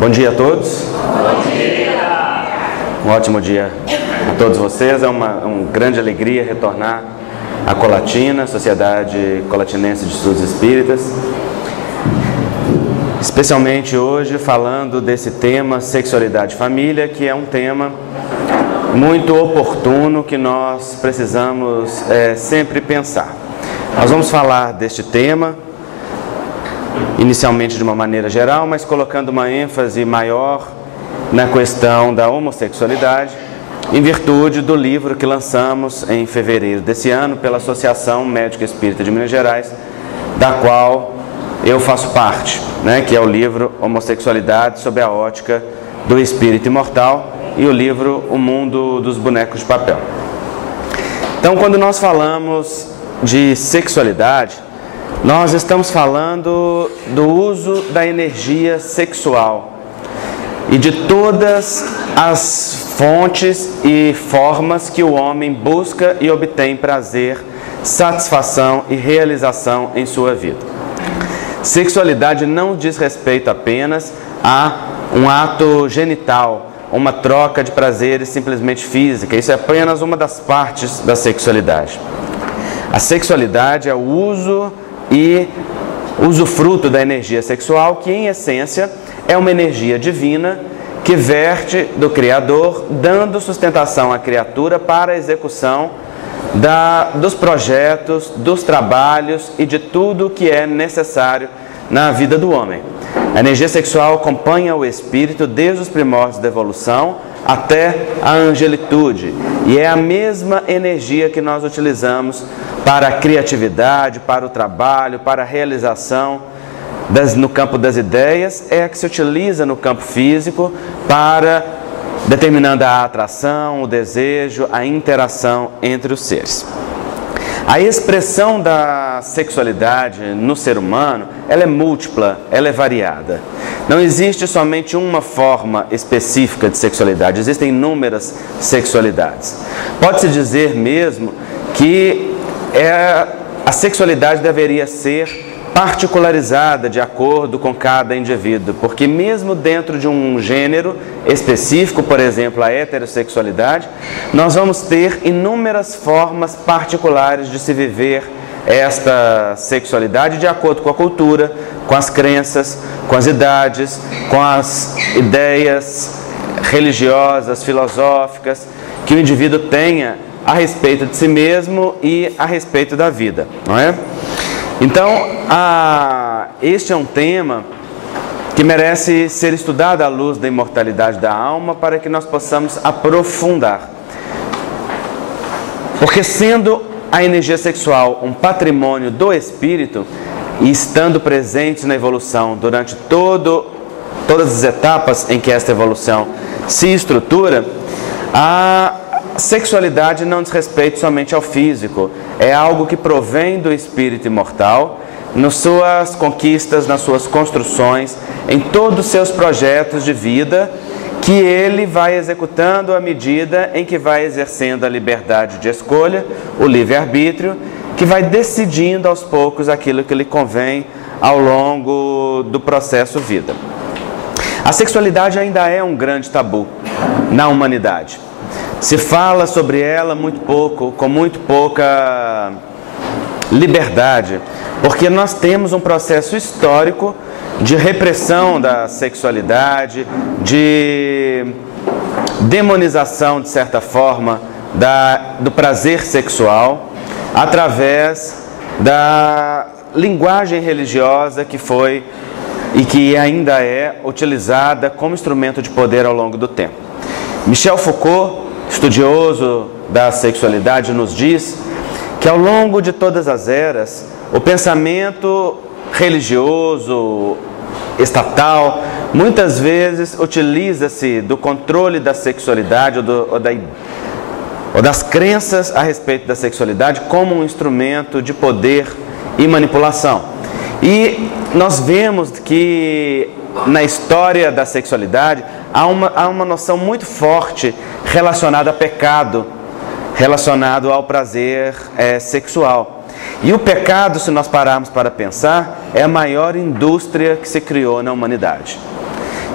Bom dia a todos. Bom dia. Um ótimo dia a todos vocês. É uma grande alegria retornar à Colatina, Sociedade Colatinense de Estudos Espíritas. Especialmente hoje falando desse tema sexualidade e família, que é um tema muito oportuno que nós precisamos sempre pensar. Nós vamos falar deste tema inicialmente de uma maneira geral, mas colocando uma ênfase maior na questão da homossexualidade, em virtude do livro que lançamos em fevereiro desse ano pela Associação Médica Espírita de Minas Gerais, da qual eu faço parte, que é o livro Homossexualidade sob a ótica do espírito imortal e o livro O Mundo dos Bonecos de Papel. Então, quando nós falamos de sexualidade, nós estamos falando do uso da energia sexual e de todas as fontes e formas que o homem busca e obtém prazer, satisfação e realização em sua vida. Sexualidade não diz respeito apenas a um ato genital, uma troca de prazeres simplesmente física. Isso é apenas uma das partes da sexualidade. A sexualidade é o uso e usufruto da energia sexual, que em essência é uma energia divina que verte do Criador, dando sustentação à criatura para a execução dos projetos, dos trabalhos e de tudo que é necessário na vida do homem. A energia sexual acompanha o espírito desde os primórdios da evolução até a angelitude, e é a mesma energia que nós utilizamos para a criatividade, para o trabalho, para a realização no campo das ideias, é a que se utiliza no campo físico para determinando a atração, o desejo, a interação entre os seres. A expressão da sexualidade no ser humano, ela é múltipla, ela é variada. Não existe somente uma forma específica de sexualidade, existem inúmeras sexualidades. Pode-se dizer mesmo que a sexualidade deveria ser particularizada de acordo com cada indivíduo, porque mesmo dentro de um gênero específico, por exemplo, a heterossexualidade, nós vamos ter inúmeras formas particulares de se viver esta sexualidade de acordo com a cultura, com as crenças, com as idades, com as ideias religiosas, filosóficas que o indivíduo tenha a respeito de si mesmo e a respeito da vida, não é? Então, este é um tema que merece ser estudado à luz da imortalidade da alma para que nós possamos aprofundar. Porque sendo a energia sexual um patrimônio do espírito e estando presente na evolução durante todas as etapas em que esta evolução se estrutura, a sexualidade não diz respeito somente ao físico, é algo que provém do espírito imortal, nas suas conquistas, nas suas construções, em todos os seus projetos de vida, que ele vai executando à medida em que vai exercendo a liberdade de escolha, o livre-arbítrio, que vai decidindo aos poucos aquilo que lhe convém ao longo do processo vida. A sexualidade ainda é um grande tabu na humanidade. Se fala sobre ela muito pouco, com muito pouca liberdade, porque nós temos um processo histórico de repressão da sexualidade, de demonização, de certa forma, do prazer sexual, através da linguagem religiosa que foi e que ainda é utilizada como instrumento de poder ao longo do tempo. Michel Foucault, estudioso da sexualidade, nos diz que ao longo de todas as eras, o pensamento religioso, estatal, muitas vezes utiliza-se do controle da sexualidade ou das crenças a respeito da sexualidade como um instrumento de poder e manipulação. E nós vemos que na história da sexualidade há uma noção muito forte relacionada a pecado, relacionado ao prazer sexual. E o pecado, se nós pararmos para pensar, é a maior indústria que se criou na humanidade.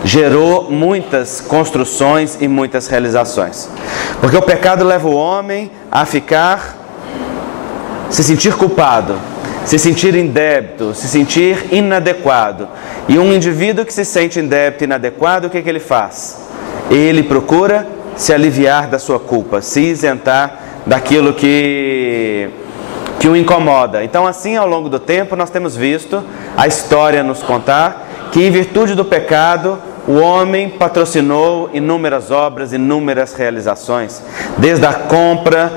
gerou muitas construções e muitas realizações. Porque o pecado leva o homem a se sentir culpado, se sentir em débito, se sentir inadequado. E um indivíduo que se sente em débito e inadequado, o que ele faz? Ele procura se aliviar da sua culpa, se isentar daquilo que o incomoda. Então, assim, ao longo do tempo, nós temos visto a história nos contar que, em virtude do pecado, o homem patrocinou inúmeras obras, inúmeras realizações, desde a compra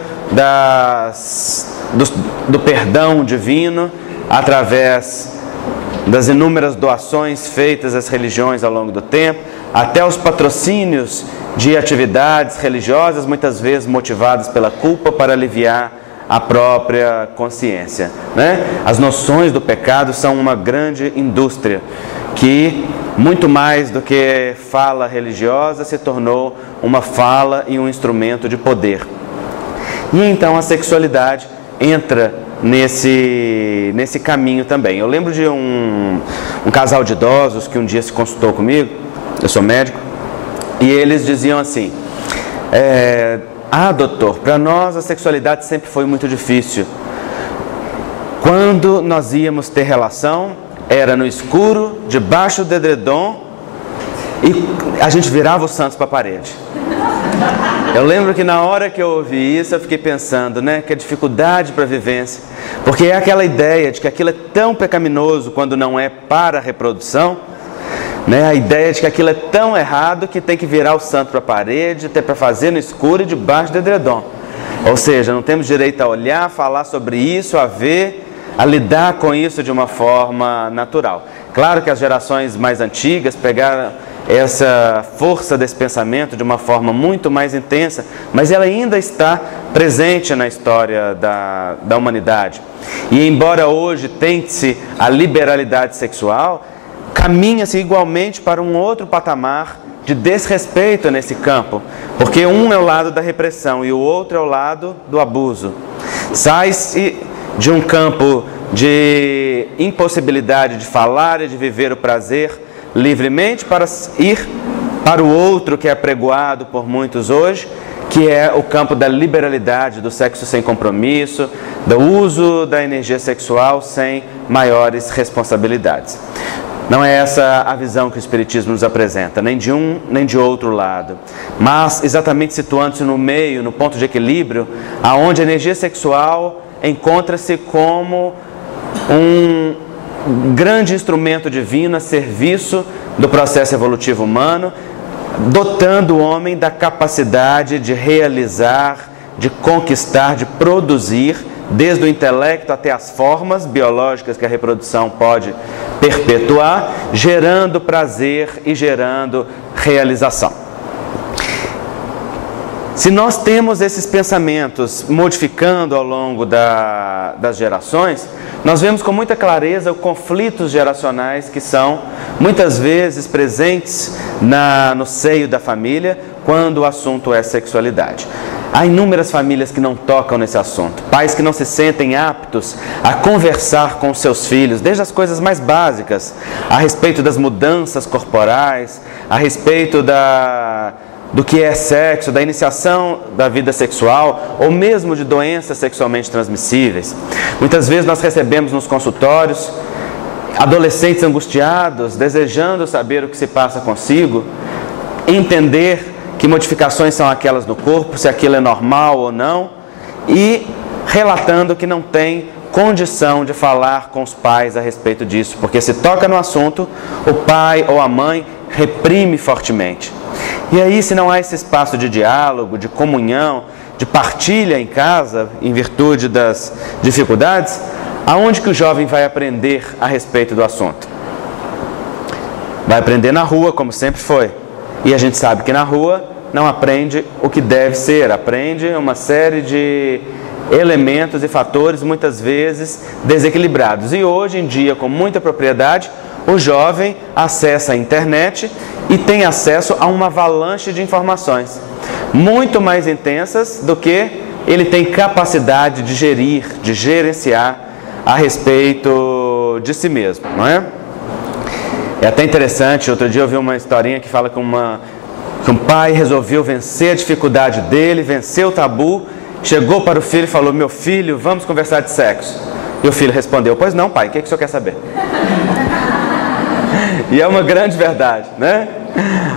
do perdão divino, através das inúmeras doações feitas às religiões ao longo do tempo, até os patrocínios de atividades religiosas, muitas vezes motivadas pela culpa para aliviar a própria consciência, né? As noções do pecado são uma grande indústria que, muito mais do que fala religiosa, se tornou uma fala e um instrumento de poder. E então a sexualidade entra nesse caminho também. Eu lembro de um casal de idosos que um dia se consultou comigo, eu sou médico, e eles diziam assim: doutor, para nós a sexualidade sempre foi muito difícil. Quando nós íamos ter relação, era no escuro, debaixo do edredom, e a gente virava os santos para a parede. Eu lembro que na hora que eu ouvi isso, eu fiquei pensando, né, que a dificuldade para a vivência, porque é aquela ideia de que aquilo é tão pecaminoso quando não é para a reprodução, né, a ideia de que aquilo é tão errado que tem que virar o santo para a parede, até para fazer no escuro e debaixo do edredom. Ou seja, não temos direito a olhar, a falar sobre isso, a ver, a lidar com isso de uma forma natural. Claro que as gerações mais antigas pegaram essa força desse pensamento de uma forma muito mais intensa, mas ela ainda está presente na história da humanidade. E embora hoje tente-se a liberalidade sexual, caminha-se igualmente para um outro patamar de desrespeito nesse campo, porque um é o lado da repressão e o outro é o lado do abuso. Sai-se de um campo de impossibilidade de falar e de viver o prazer livremente para ir para o outro que é apregoado por muitos hoje, que é o campo da liberalidade, do sexo sem compromisso, do uso da energia sexual sem maiores responsabilidades. Não é essa a visão que o Espiritismo nos apresenta, nem de um nem de outro lado, mas exatamente situando-se no meio, no ponto de equilíbrio, aonde a energia sexual encontra-se como um grande instrumento divino a serviço do processo evolutivo humano, dotando o homem da capacidade de realizar, de conquistar, de produzir, desde o intelecto até as formas biológicas que a reprodução pode perpetuar, gerando prazer e gerando realização. Se nós temos esses pensamentos modificando ao longo das gerações, nós vemos com muita clareza os conflitos geracionais que são muitas vezes presentes no seio da família quando o assunto é sexualidade. Há inúmeras famílias que não tocam nesse assunto, pais que não se sentem aptos a conversar com seus filhos, desde as coisas mais básicas, a respeito das mudanças corporais, a respeito do que é sexo, da iniciação da vida sexual, ou mesmo de doenças sexualmente transmissíveis. Muitas vezes nós recebemos nos consultórios adolescentes angustiados, desejando saber o que se passa consigo, entender que modificações são aquelas no corpo, se aquilo é normal ou não, e relatando que não tem condição de falar com os pais a respeito disso, porque se toca no assunto, o pai ou a mãe reprime fortemente. E aí, se não há esse espaço de diálogo, de comunhão, de partilha em casa, em virtude das dificuldades, aonde que o jovem vai aprender a respeito do assunto? Vai aprender na rua, como sempre foi. E a gente sabe que na rua não aprende o que deve ser, aprende uma série de elementos e fatores muitas vezes desequilibrados. E hoje em dia, com muita propriedade, o jovem acessa a internet e tem acesso a uma avalanche de informações, muito mais intensas do que ele tem capacidade de gerir, de gerenciar a respeito de si mesmo, não é? É até interessante, outro dia eu vi uma historinha que fala que um pai resolveu vencer a dificuldade dele, vencer o tabu, chegou para o filho e falou: meu filho, vamos conversar de sexo. E o filho respondeu: pois não, pai, o que o senhor quer saber? E é uma grande verdade, né?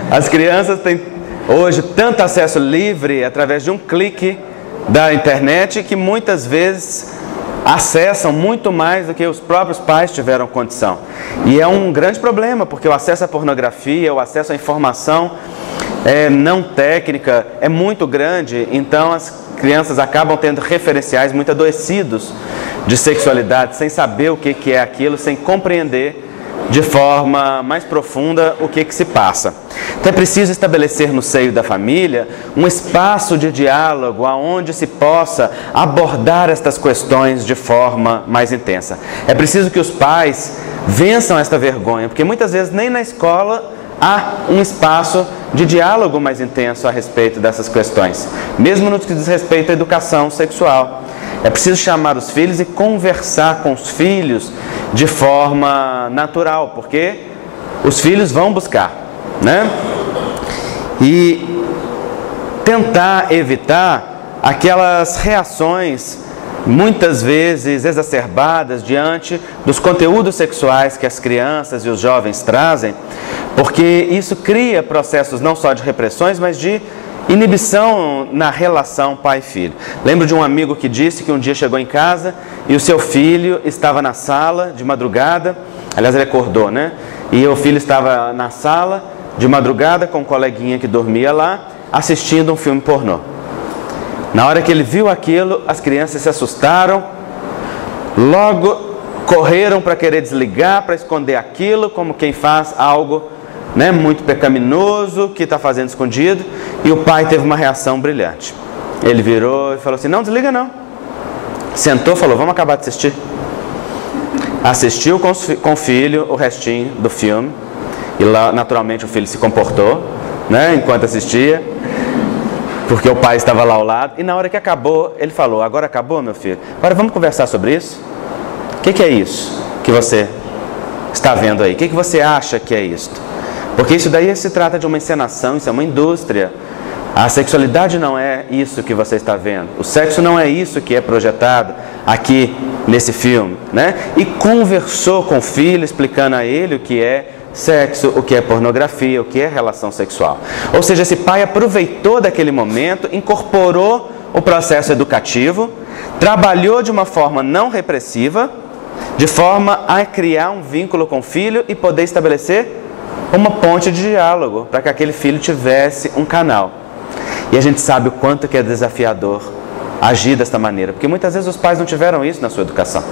As crianças têm hoje tanto acesso livre através de um clique da internet que muitas vezes acessam muito mais do que os próprios pais tiveram condição. E é um grande problema, porque o acesso à pornografia, o acesso à informação não técnica é muito grande, então as crianças acabam tendo referenciais muito adoecidos de sexualidade, sem saber o que é aquilo, sem compreender de forma mais profunda o que se passa. Então é preciso estabelecer no seio da família um espaço de diálogo onde se possa abordar estas questões de forma mais intensa. É preciso que os pais vençam esta vergonha, porque muitas vezes nem na escola há um espaço de diálogo mais intenso a respeito dessas questões, mesmo no que diz respeito à educação sexual. É preciso chamar os filhos e conversar com os filhos de forma natural, porque os filhos vão buscar, né? E tentar evitar aquelas reações muitas vezes exacerbadas diante dos conteúdos sexuais que as crianças e os jovens trazem, porque isso cria processos não só de repressões, mas de inibição na relação pai-filho. Lembro de um amigo que disse que um dia chegou em casa e o seu filho estava na sala de madrugada, aliás ele acordou, né? E o filho estava na sala de madrugada com um coleguinha que dormia lá, assistindo um filme pornô. Na hora que ele viu aquilo, as crianças se assustaram, logo correram para querer desligar, para esconder aquilo, como quem faz algo, né, muito pecaminoso, que está fazendo escondido, e o pai teve uma reação brilhante. Ele virou e falou assim: não, desliga não. Sentou e falou: vamos acabar de assistir. Assistiu com o filho o restinho do filme, e lá naturalmente o filho se comportou, né, enquanto assistia, porque o pai estava lá ao lado, e na hora que acabou, ele falou: agora acabou, meu filho? Agora vamos conversar sobre isso? O que é isso que você está vendo aí? O que você acha que é isto? Porque isso daí se trata de uma encenação, isso é uma indústria. A sexualidade não é isso que você está vendo. O sexo não é isso que é projetado aqui nesse filme, né? E conversou com o filho, explicando a ele o que é sexo, o que é pornografia, o que é relação sexual. Ou seja, esse pai aproveitou daquele momento, incorporou o processo educativo, trabalhou de uma forma não repressiva, de forma a criar um vínculo com o filho e poder estabelecer uma ponte de diálogo, para que aquele filho tivesse um canal. E a gente sabe o quanto que é desafiador agir desta maneira, porque muitas vezes os pais não tiveram isso na sua educação,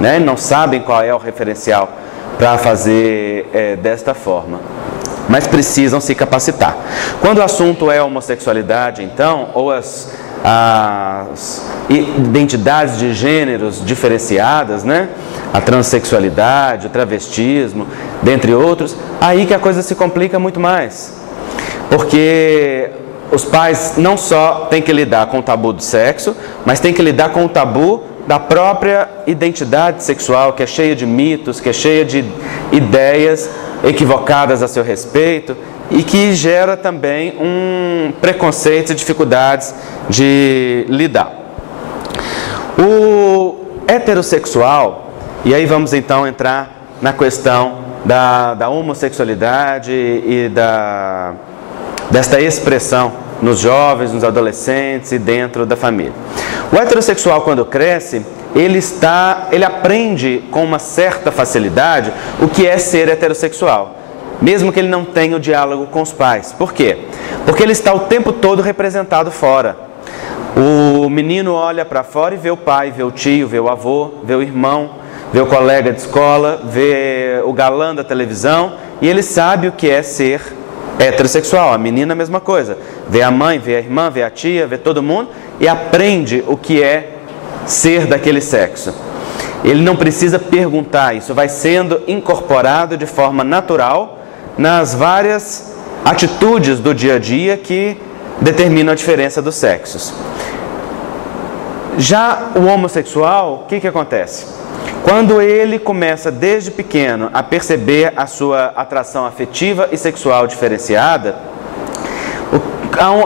né? Não sabem qual é o referencial para fazer desta forma, mas precisam se capacitar. Quando o assunto é homossexualidade, então, ou as identidades de gêneros diferenciadas, né? A transexualidade, o travestismo, dentre outros, aí que a coisa se complica muito mais. Porque os pais não só têm que lidar com o tabu do sexo, mas têm que lidar com o tabu da própria identidade sexual, que é cheia de mitos, que é cheia de ideias equivocadas a seu respeito e que gera também um preconceito e dificuldades de lidar. O heterossexual, e aí vamos então entrar na questão da homossexualidade e desta expressão nos jovens, nos adolescentes e dentro da família. O heterossexual, quando cresce, ele aprende com uma certa facilidade o que é ser heterossexual, mesmo que ele não tenha o diálogo com os pais. Por quê? Porque ele está o tempo todo representado fora. O menino olha para fora e vê o pai, vê o tio, vê o avô, vê o irmão, vê o colega de escola, vê o galã da televisão, e ele sabe o que é ser heterossexual. A menina a mesma coisa, vê a mãe, vê a irmã, vê a tia, vê todo mundo e aprende o que é ser daquele sexo. Ele não precisa perguntar, isso vai sendo incorporado de forma natural nas várias atitudes do dia a dia que determinam a diferença dos sexos. Já o homossexual, o que acontece? Quando ele começa desde pequeno a perceber a sua atração afetiva e sexual diferenciada,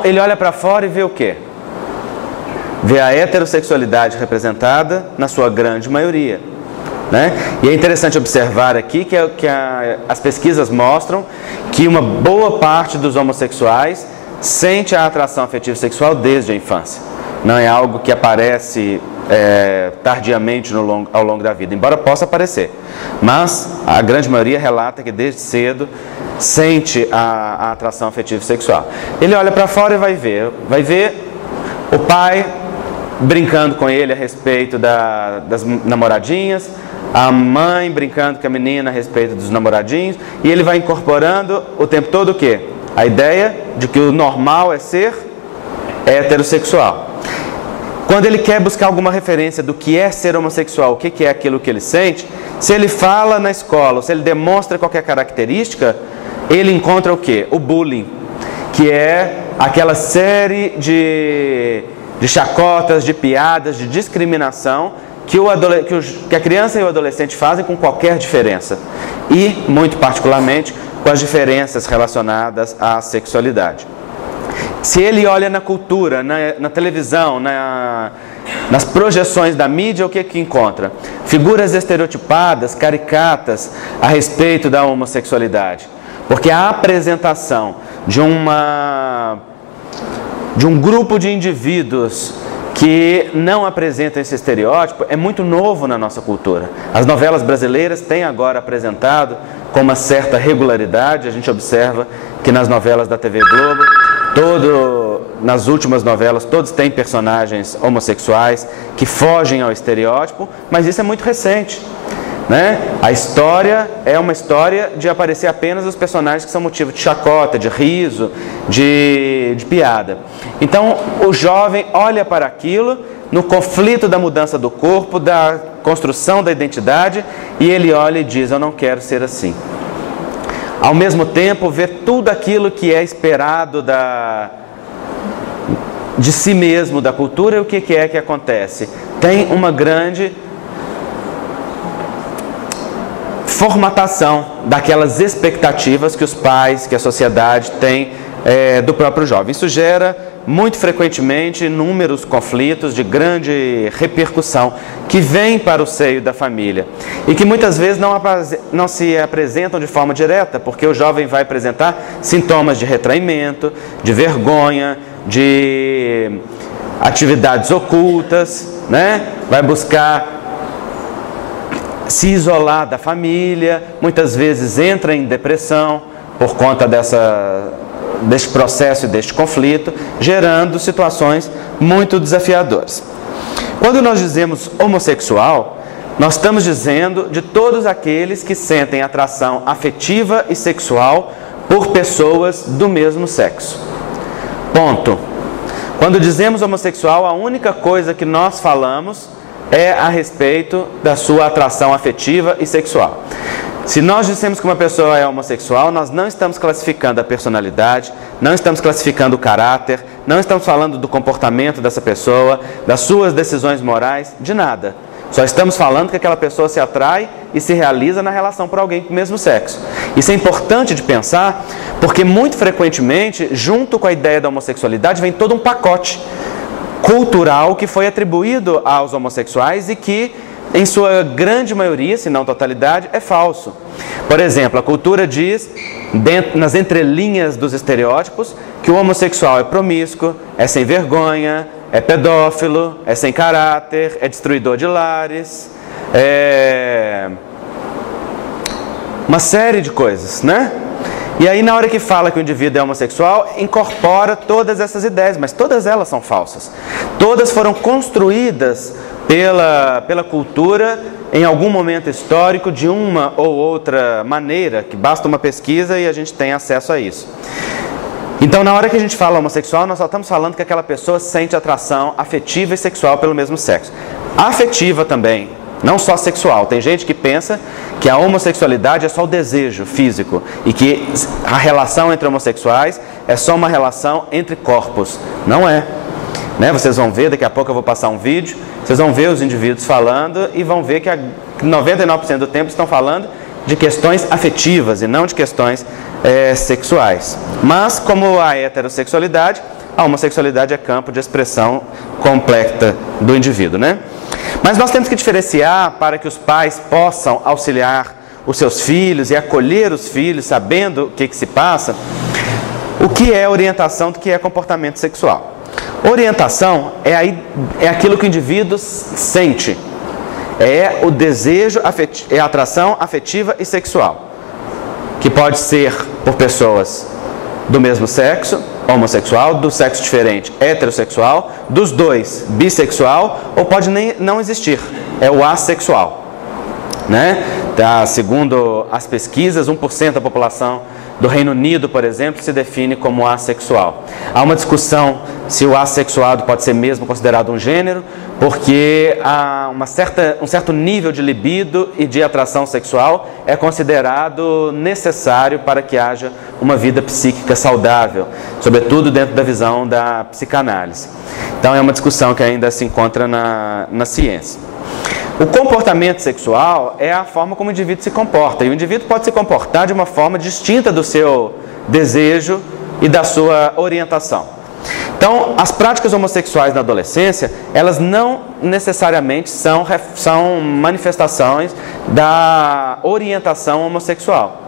ele olha para fora e vê o quê? Vê a heterossexualidade representada na sua grande maioria, né? E é interessante observar aqui que as pesquisas mostram que uma boa parte dos homossexuais sente a atração afetiva e sexual desde a infância. Não é algo que aparece tardiamente ao longo da vida, embora possa aparecer. Mas a grande maioria relata que desde cedo sente a atração afetiva e sexual. Ele olha para fora e vai ver o pai brincando com ele a respeito das namoradinhas, a mãe brincando com a menina a respeito dos namoradinhos, e ele vai incorporando o tempo todo o quê? A ideia de que o normal é ser heterossexual. Quando ele quer buscar alguma referência do que é ser homossexual, o que é aquilo que ele sente, se ele fala na escola, ou se ele demonstra qualquer característica, ele encontra o quê? O bullying, que é aquela série de chacotas, de piadas, de discriminação que a criança e o adolescente fazem com qualquer diferença. E, muito particularmente, com as diferenças relacionadas à sexualidade. Se ele olha na cultura, na televisão, nas projeções da mídia, o que encontra? Figuras estereotipadas, caricatas a respeito da homossexualidade. Porque a apresentação de um grupo de indivíduos que não apresentam esse estereótipo é muito novo na nossa cultura. As novelas brasileiras têm agora apresentado com uma certa regularidade. A gente observa que nas novelas da TV Globo, nas últimas novelas, todos têm personagens homossexuais que fogem ao estereótipo, mas isso é muito recente, né? A história é uma história de aparecer apenas os personagens que são motivo de chacota, de riso, de piada. Então, o jovem olha para aquilo no conflito da mudança do corpo, da construção da identidade, e ele olha e diz: eu não quero ser assim. Ao mesmo tempo, vê tudo aquilo que é esperado de si mesmo, da cultura, e o que é que acontece? Tem uma grande formatação daquelas expectativas que os pais, que a sociedade tem do próprio jovem. Isso gera, muito frequentemente, inúmeros conflitos de grande repercussão que vêm para o seio da família e que muitas vezes não se apresentam de forma direta, porque o jovem vai apresentar sintomas de retraimento, de vergonha, de atividades ocultas, né? Vai buscar se isolar da família, muitas vezes entra em depressão por conta deste processo e deste conflito, gerando situações muito desafiadoras. Quando nós dizemos homossexual, nós estamos dizendo de todos aqueles que sentem atração afetiva e sexual por pessoas do mesmo sexo. Ponto. Quando dizemos homossexual, a única coisa que nós falamos é a respeito da sua atração afetiva e sexual. Se nós dissemos que uma pessoa é homossexual, nós não estamos classificando a personalidade, não estamos classificando o caráter, não estamos falando do comportamento dessa pessoa, das suas decisões morais, de nada. Só estamos falando que aquela pessoa se atrai e se realiza na relação por alguém do mesmo sexo. Isso é importante de pensar, porque muito frequentemente, junto com a ideia da homossexualidade, vem todo um pacote cultural que foi atribuído aos homossexuais e que, em sua grande maioria, se não totalidade, é falso. Por exemplo, a cultura diz, nas entrelinhas dos estereótipos, que o homossexual é promíscuo, é sem vergonha, é pedófilo, é sem caráter, é destruidor de lares, é uma série de coisas, né? E aí, na hora que fala que o indivíduo é homossexual, incorpora todas essas ideias, mas todas elas são falsas. Todas foram construídas pela cultura em algum momento histórico de uma ou outra maneira, que basta uma pesquisa e a gente tem acesso a isso. Então, na hora que a gente fala homossexual, nós só estamos falando que aquela pessoa sente atração afetiva e sexual pelo mesmo sexo. Afetiva também, não só sexual. Tem gente que pensa que a homossexualidade é só o desejo físico e que a relação entre homossexuais é só uma relação entre corpos. Não é. Né? Vocês vão ver, daqui a pouco eu vou passar um vídeo, vocês vão ver os indivíduos falando e vão ver que 99% do tempo estão falando de questões afetivas e não de questões sexuais. Mas, como a heterossexualidade, a homossexualidade é campo de expressão completa do indivíduo, né? Mas nós temos que diferenciar para que os pais possam auxiliar os seus filhos e acolher os filhos, sabendo o que se passa, o que é orientação do que é comportamento sexual. Orientação é aquilo que o indivíduo sente, é o desejo, é a atração afetiva e sexual, que pode ser por pessoas do mesmo sexo, homossexual, do sexo diferente, heterossexual, dos dois, bissexual, ou pode nem não existir, é o assexual, né? Segundo as pesquisas, 1% da população do Reino Unido, por exemplo, se define como assexual. Há uma discussão se o assexuado pode ser mesmo considerado um gênero, porque há um certo nível de libido e de atração sexual é considerado necessário para que haja uma vida psíquica saudável, sobretudo dentro da visão da psicanálise. Então é uma discussão que ainda se encontra na ciência. O comportamento sexual é a forma como o indivíduo se comporta, e o indivíduo pode se comportar de uma forma distinta do seu desejo e da sua orientação. Então, as práticas homossexuais na adolescência, elas não necessariamente são manifestações da orientação homossexual.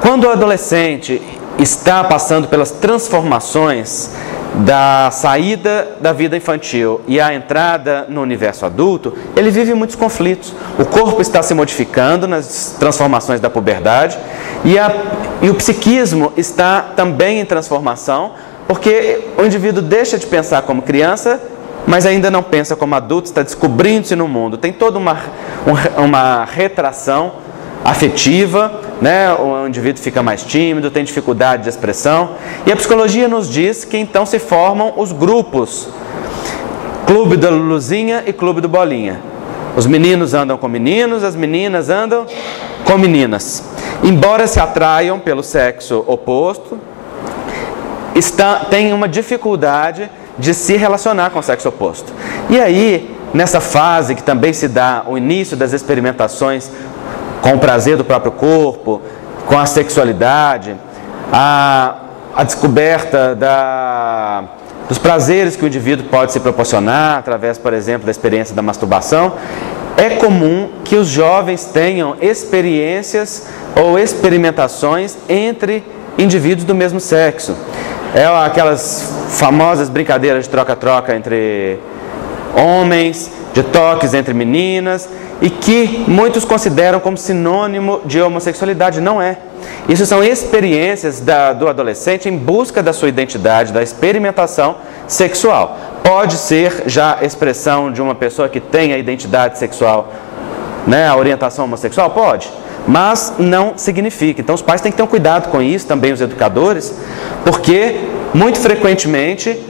Quando o adolescente está passando pelas transformações da saída da vida infantil e a entrada no universo adulto, ele vive muitos conflitos. O corpo está se modificando nas transformações da puberdade e o psiquismo está também em transformação, porque o indivíduo deixa de pensar como criança, mas ainda não pensa como adulto, está descobrindo-se no mundo. Tem toda uma retração afetiva, né? O indivíduo fica mais tímido, tem dificuldade de expressão, e a psicologia nos diz que então se formam os grupos, clube da Luluzinha e clube do Bolinha. Os meninos andam com meninos, as meninas andam com meninas. Embora se atraiam pelo sexo oposto, têm uma dificuldade de se relacionar com o sexo oposto. E aí, nessa fase que também se dá o início das experimentações com o prazer do próprio corpo, com a sexualidade, a descoberta dos prazeres que o indivíduo pode se proporcionar através, por exemplo, da experiência da masturbação, é comum que os jovens tenham experiências ou experimentações entre indivíduos do mesmo sexo. Aquelas famosas brincadeiras de troca-troca entre homens, de toques entre meninas, e que muitos consideram como sinônimo de homossexualidade. Não é. Isso são experiências do adolescente em busca da sua identidade, da experimentação sexual. Pode ser já expressão de uma pessoa que tem a identidade sexual, né, a orientação homossexual? Pode, mas não significa. Então os pais têm que ter um cuidado com isso, também os educadores, porque muito frequentemente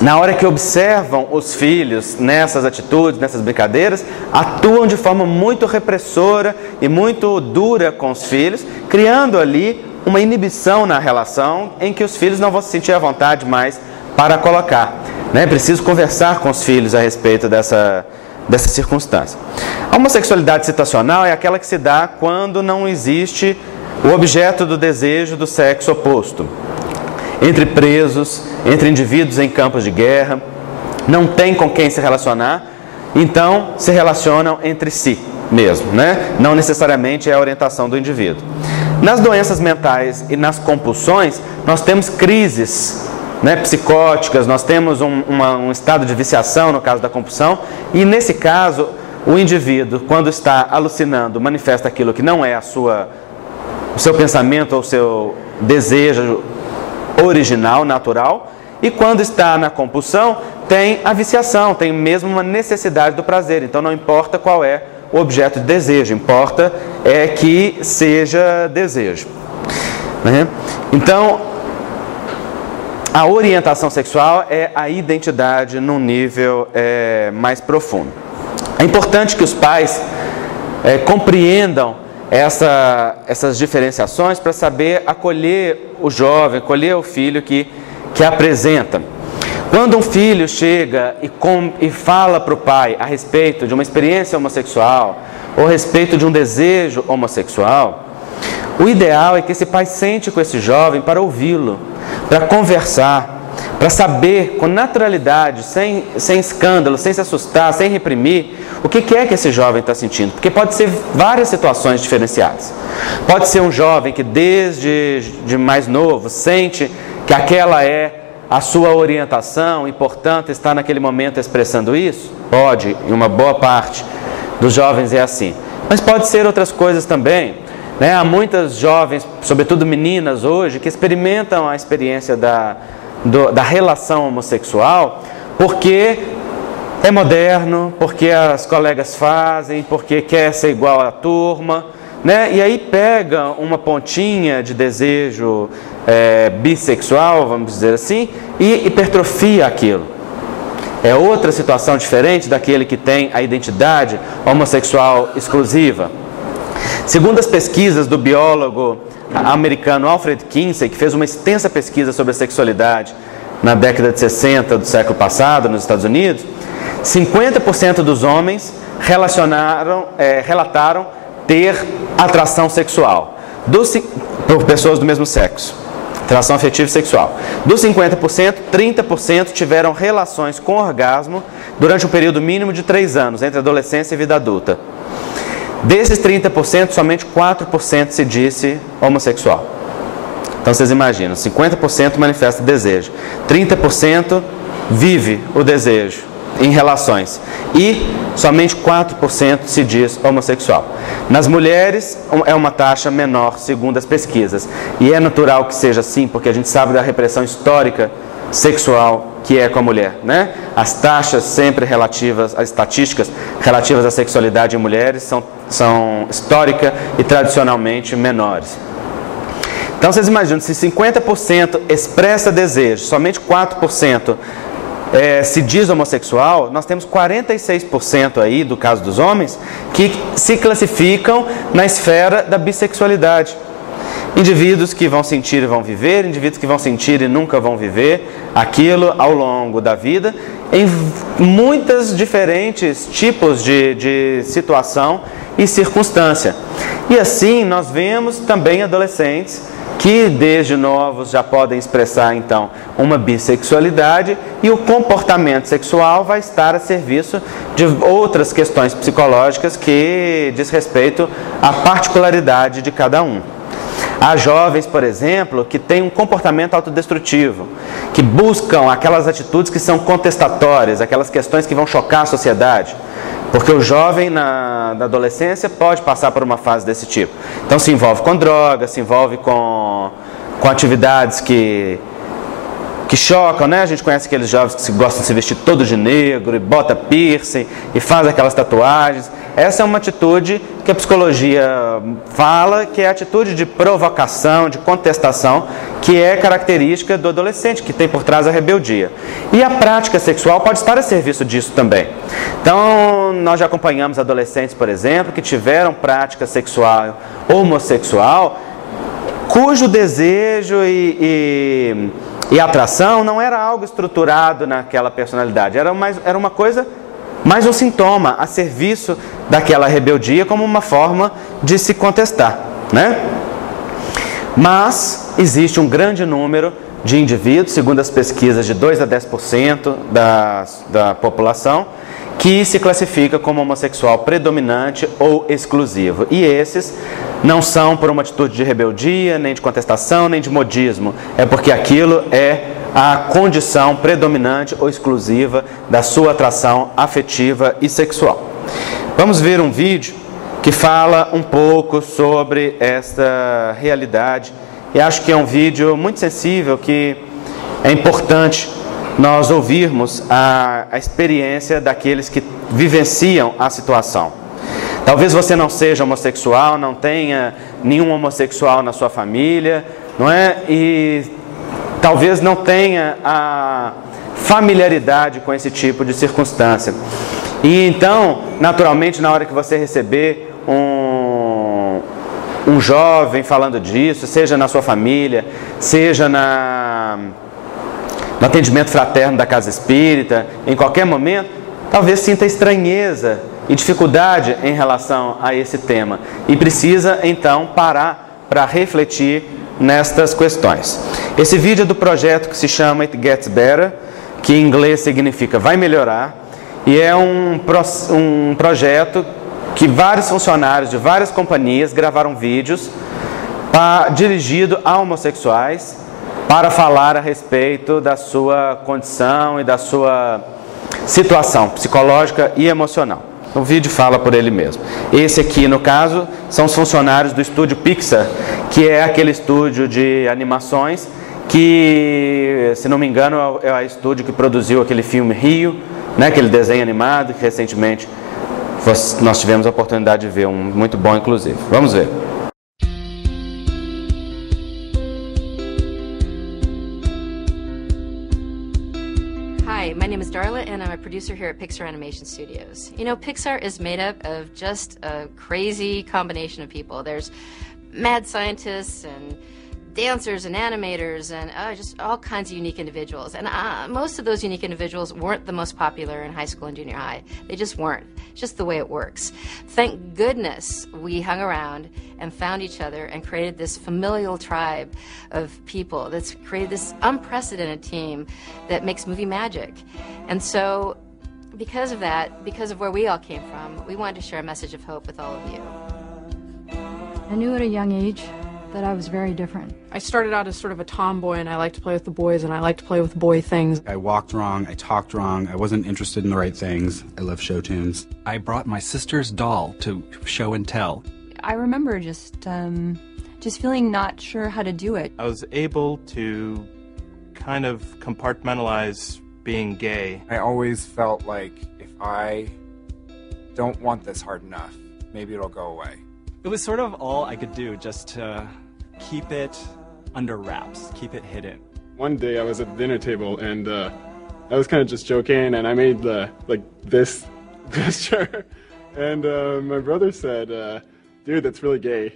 na hora que observam os filhos nessas atitudes, nessas brincadeiras, atuam de forma muito repressora e muito dura com os filhos, criando ali uma inibição na relação em que os filhos não vão se sentir à vontade mais para colocar. É preciso conversar com os filhos a respeito dessa circunstância. A homossexualidade situacional é aquela que se dá quando não existe o objeto do desejo do sexo oposto. Entre presos, entre indivíduos em campos de guerra, não tem com quem se relacionar, então se relacionam entre si mesmo, né? Não necessariamente é a orientação do indivíduo. Nas doenças mentais e nas compulsões, nós temos crises, né, psicóticas, nós temos um estado de viciação no caso da compulsão, e nesse caso, o indivíduo, quando está alucinando, manifesta aquilo que não é o seu pensamento ou o seu desejo original, natural, e quando está na compulsão, tem a viciação, tem mesmo uma necessidade do prazer. Então não importa qual é o objeto de desejo, importa é que seja desejo, né? Então, a orientação sexual é a identidade num nível mais profundo. É importante que os pais compreendam essas diferenciações para saber acolher o jovem, acolher o filho que apresenta. Quando um filho chega e fala para o pai a respeito de uma experiência homossexual ou a respeito de um desejo homossexual, o ideal é que esse pai sente com esse jovem para ouvi-lo, para conversar, para saber com naturalidade, sem escândalo, sem se assustar, sem reprimir, o que é que esse jovem está sentindo. Porque pode ser várias situações diferenciadas. Pode ser um jovem que desde mais novo sente que aquela é a sua orientação e, portanto, está naquele momento expressando isso. Pode, em uma boa parte dos jovens é assim. Mas pode ser outras coisas também. Há muitas jovens, sobretudo meninas hoje, que experimentam a experiência da relação homossexual porque é moderno, porque as colegas fazem, porque quer ser igual à turma, e aí pega uma pontinha de desejo bissexual, vamos dizer assim, e hipertrofia aquilo. É outra situação diferente daquele que tem a identidade homossexual exclusiva. Segundo as pesquisas do biólogo americano Alfred Kinsey, que fez uma extensa pesquisa sobre a sexualidade na década de 60 do século passado nos Estados Unidos, 50% dos homens relataram ter atração sexual por pessoas do mesmo sexo, atração afetiva e sexual. Dos 50%, 30% tiveram relações com orgasmo durante um período mínimo de 3 anos, entre adolescência e vida adulta. Desses 30%, somente 4% se disse homossexual. Então vocês imaginam, 50% manifesta desejo, 30% vive o desejo em relações e somente 4% se diz homossexual. Nas mulheres é uma taxa menor, segundo as pesquisas, e é natural que seja assim, porque a gente sabe da repressão histórica sexual que é com a mulher, As taxas sempre relativas, as estatísticas relativas à sexualidade em mulheres são histórica e tradicionalmente menores. Então vocês imaginam, se 50% expressa desejo, somente 4% se diz homossexual, nós temos 46% aí, do caso dos homens, que se classificam na esfera da bissexualidade. Indivíduos que vão sentir e vão viver, indivíduos que vão sentir e nunca vão viver aquilo ao longo da vida, em muitos diferentes tipos de situação e circunstância. E assim nós vemos também adolescentes que desde novos já podem expressar então uma bissexualidade, e o comportamento sexual vai estar a serviço de outras questões psicológicas que diz respeito à particularidade de cada um. Há jovens, por exemplo, que têm um comportamento autodestrutivo, que buscam aquelas atitudes que são contestatórias, aquelas questões que vão chocar a sociedade. Porque o jovem na adolescência pode passar por uma fase desse tipo. Então se envolve com drogas, se envolve com atividades que chocam, A gente conhece aqueles jovens que gostam de se vestir todo de negro, e bota piercing, e faz aquelas tatuagens. Essa é uma atitude que a psicologia fala que é a atitude de provocação, de contestação, que é característica do adolescente, que tem por trás a rebeldia. E a prática sexual pode estar a serviço disso também. Então, nós já acompanhamos adolescentes, por exemplo, que tiveram prática sexual homossexual, cujo desejo e atração não era algo estruturado naquela personalidade, era uma coisa, mais um sintoma a serviço daquela rebeldia, como uma forma de se contestar, Mas existe um grande número de indivíduos, segundo as pesquisas, de 2 a 10% da população, que se classifica como homossexual predominante ou exclusivo. E esses não são por uma atitude de rebeldia, nem de contestação, nem de modismo. É porque aquilo é a condição predominante ou exclusiva da sua atração afetiva e sexual. Vamos ver um vídeo que fala um pouco sobre esta realidade. E acho que é um vídeo muito sensível, que é importante nós ouvirmos a experiência daqueles que vivenciam a situação. Talvez você não seja homossexual, não tenha nenhum homossexual na sua família, E talvez não tenha a familiaridade com esse tipo de circunstância. E então, naturalmente, na hora que você receber um jovem falando disso, seja na sua família, seja no atendimento fraterno da casa espírita, em qualquer momento, talvez sinta estranheza e dificuldade em relação a esse tema e precisa então parar para refletir nestas questões. Esse vídeo é do projeto que se chama It Gets Better, que em inglês significa vai melhorar, e é um projeto que vários funcionários de várias companhias gravaram vídeos dirigido a homossexuais para falar a respeito da sua condição e da sua situação psicológica e emocional. O vídeo fala por ele mesmo. Esse aqui, no caso, são os funcionários do estúdio Pixar, que é aquele estúdio de animações que, se não me engano, é o estúdio que produziu aquele filme Rio, né, aquele desenho animado que recentemente nós tivemos a oportunidade de ver, muito bom inclusive. Vamos ver. Hi, my name is Darla, and I'm a producer here at Pixar Animation Studios. You know, Pixar is made up of just a crazy combination of people. There's mad scientists and dancers and animators and just all kinds of unique individuals. And most of those unique individuals weren't the most popular in high school and junior high. They just weren't. It's just the way it works. Thank goodness we hung around and found each other and created this familial tribe of people that's created this unprecedented team that makes movie magic. And so because of that, because of where we all came from, we wanted to share a message of hope with all of you. I knew at a young age that I was very different. I started out as sort of a tomboy, and I liked to play with the boys, and I liked to play with boy things. I walked wrong, I talked wrong, I wasn't interested in the right things. I love show tunes. I brought my sister's doll to show and tell. I remember just feeling not sure how to do it. I was able to kind of compartmentalize being gay. I always felt like if I don't want this hard enough, maybe it'll go away. It was sort of all I could do just to keep it under wraps, keep it hidden. One day I was at the dinner table and I was kind of just joking and I made this gesture and my brother said, dude, that's really gay.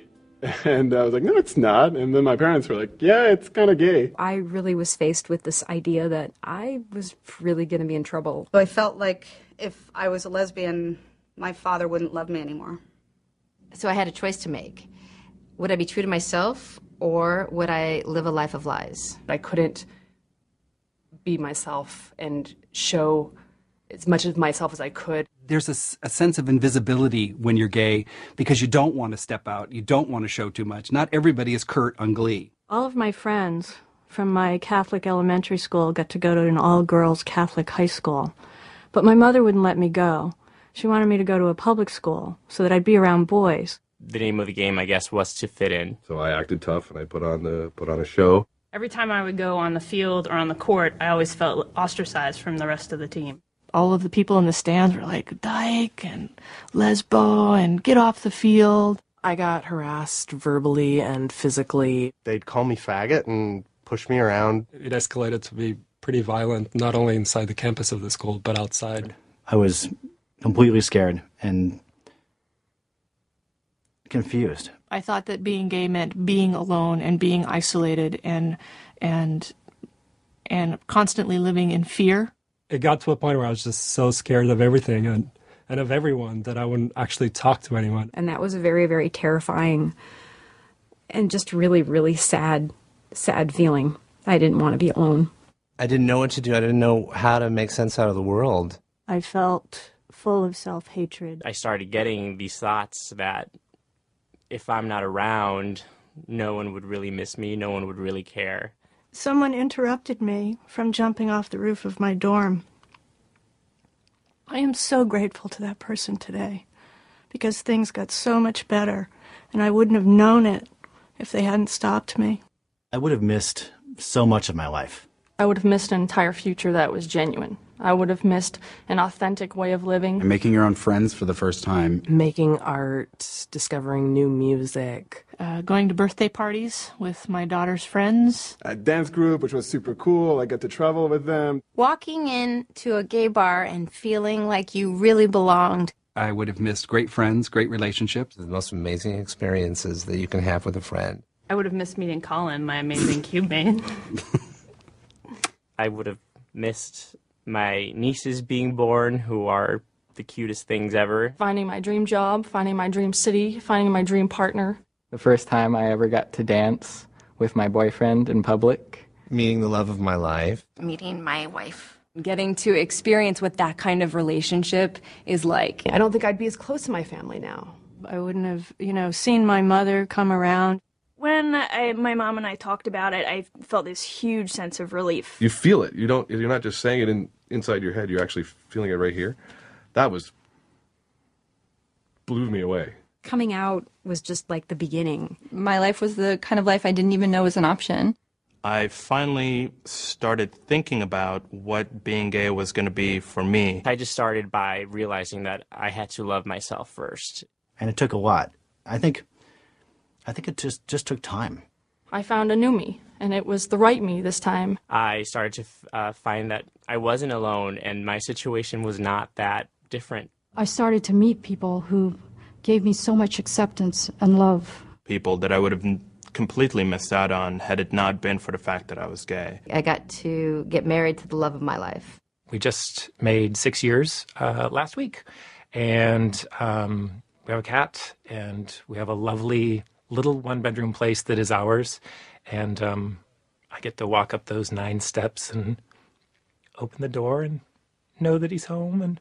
And I was like, no, it's not. And then my parents were like, yeah, it's kind of gay. I really was faced with this idea that I was really going to be in trouble. So I felt like if I was a lesbian, my father wouldn't love me anymore. So I had a choice to make. Would I be true to myself, or would I live a life of lies? I couldn't be myself and show as much of myself as I could. There's a sense of invisibility when you're gay because you don't want to step out, you don't want to show too much. Not everybody is Kurt on Glee. All of my friends from my Catholic elementary school got to go to an all-girls Catholic high school, but my mother wouldn't let me go. She wanted me to go to a public school so that I'd be around boys. The name of the game, I guess, was to fit in. So I acted tough and I put on a show. Every time I would go on the field or on the court, I always felt ostracized from the rest of the team. All of the people in the stands were like, dyke and lesbo and get off the field. I got harassed verbally and physically. They'd call me faggot and push me around. It escalated to be pretty violent, not only inside the campus of the school, but outside. I was completely scared and confused. I thought that being gay meant being alone and being isolated and constantly living in fear. It got to a point where I was just so scared of everything and of everyone that I wouldn't actually talk to anyone. And that was a very, very terrifying and just really, really sad feeling. I didn't want to be alone. I didn't know what to do. I didn't know how to make sense out of the world. I felt full of self-hatred. I started getting these thoughts that if I'm not around, no one would really miss me, no one would really care. Someone interrupted me from jumping off the roof of my dorm. I am so grateful to that person today because things got so much better and I wouldn't have known it if they hadn't stopped me. I would have missed so much of my life. I would have missed an entire future that was genuine. I would have missed an authentic way of living. And making your own friends for the first time. Making art, discovering new music. Going to birthday parties with my daughter's friends. A dance group, which was super cool. I got to travel with them. Walking into a gay bar and feeling like you really belonged. I would have missed great friends, great relationships. The most amazing experiences that you can have with a friend. I would have missed meeting Colin, my amazing cube mate. I would have missed my nieces being born, who are the cutest things ever. Finding my dream job, finding my dream city, finding my dream partner. The first time I ever got to dance with my boyfriend in public. Meeting the love of my life. Meeting my wife. Getting to experience what that kind of relationship is like. I don't think I'd be as close to my family now. I wouldn't have, seen my mother come around. When my mom and I talked about it, I felt this huge sense of relief. You feel it. You're not just saying it inside your head. You're actually feeling it right here. That blew me away. Coming out was just like the beginning. My life was the kind of life I didn't even know was an option. I finally started thinking about what being gay was going to be for me. I just started by realizing that I had to love myself first. And it took a lot. I think it just took time. I found a new me, and it was the right me this time. I started to find that I wasn't alone, and my situation was not that different. I started to meet people who gave me so much acceptance and love. People that I would have completely missed out on had it not been for the fact that I was gay. I got to get married to the love of my life. We just made 6 years last week, and we have a cat, and we have a lovely little one-bedroom place that is ours, and I get to walk up those 9 steps and open the door and know that he's home, and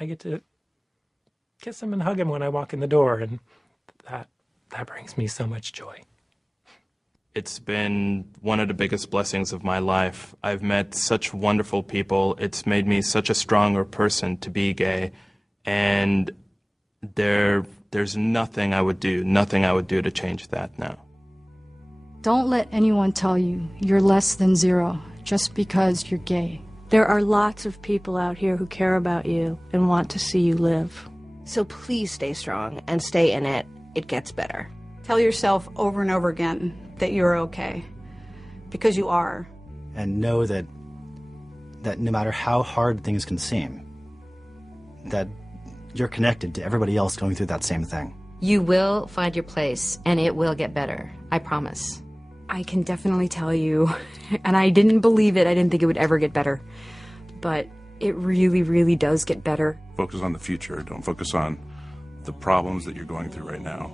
I get to kiss him and hug him when I walk in the door, and that brings me so much joy. It's been one of the biggest blessings of my life. I've met such wonderful people. It's made me such a stronger person to be gay, and there's nothing I would do to change that now. Don't let anyone tell you you're less than zero just because you're gay. There are lots of people out here who care about you and want to see you live. So please stay strong and stay in it. It gets better. Tell yourself over and over again that you're okay, because you are. And know that no matter how hard things can seem, that you're connected to everybody else going through that same thing. You will find your place, and it will get better. I promise. I can definitely tell you, and I didn't believe it. I didn't think it would ever get better. But it really, really does get better. Focus on the future. Don't focus on the problems that you're going through right now.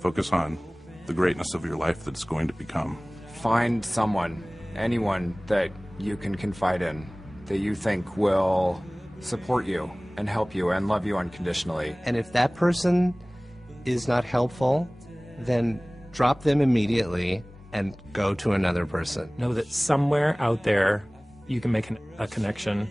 Focus on the greatness of your life that's going to become. Find someone, anyone that you can confide in, that you think will support you and help you and love you unconditionally. And if that person is not helpful, then drop them immediately and go to another person. Know that somewhere out there you can make a connection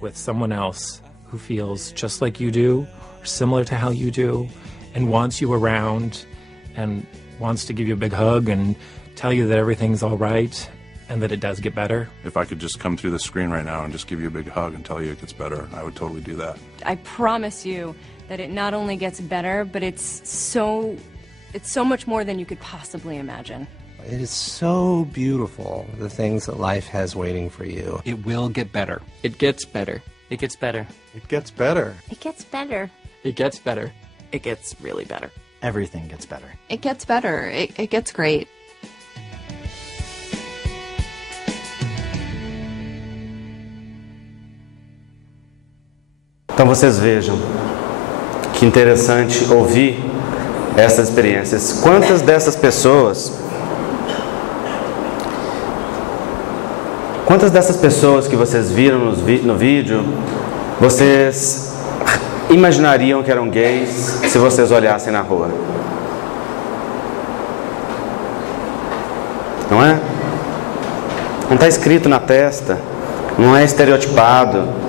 with someone else who feels just like you do, or similar to how you do, and wants you around, and wants to give you a big hug and tell you that everything's all right and that it does get better. If I could just come through the screen right now and just give you a big hug and tell you it gets better, I would totally do that. I promise you that it not only gets better, but it's so much more than you could possibly imagine. It is so beautiful, the things that life has waiting for you. It will get better. It gets better. It gets better. It gets better. It gets better. It gets better. It gets really better. Everything gets better. It gets better. It gets great. Então vocês vejam que interessante ouvir essas experiências. Quantas dessas pessoas que vocês viram no vídeo, vocês imaginariam que eram gays se vocês olhassem na rua? Não é? Não está escrito na testa, não é estereotipado.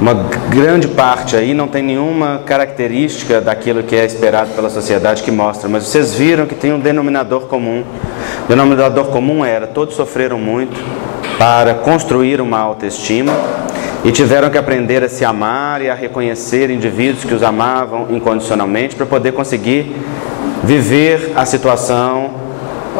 Uma grande parte aí não tem nenhuma característica daquilo que é esperado pela sociedade que mostra, mas vocês viram que tem um denominador comum. O denominador comum era: todos sofreram muito para construir uma autoestima e tiveram que aprender a se amar e a reconhecer indivíduos que os amavam incondicionalmente para poder conseguir viver a situação,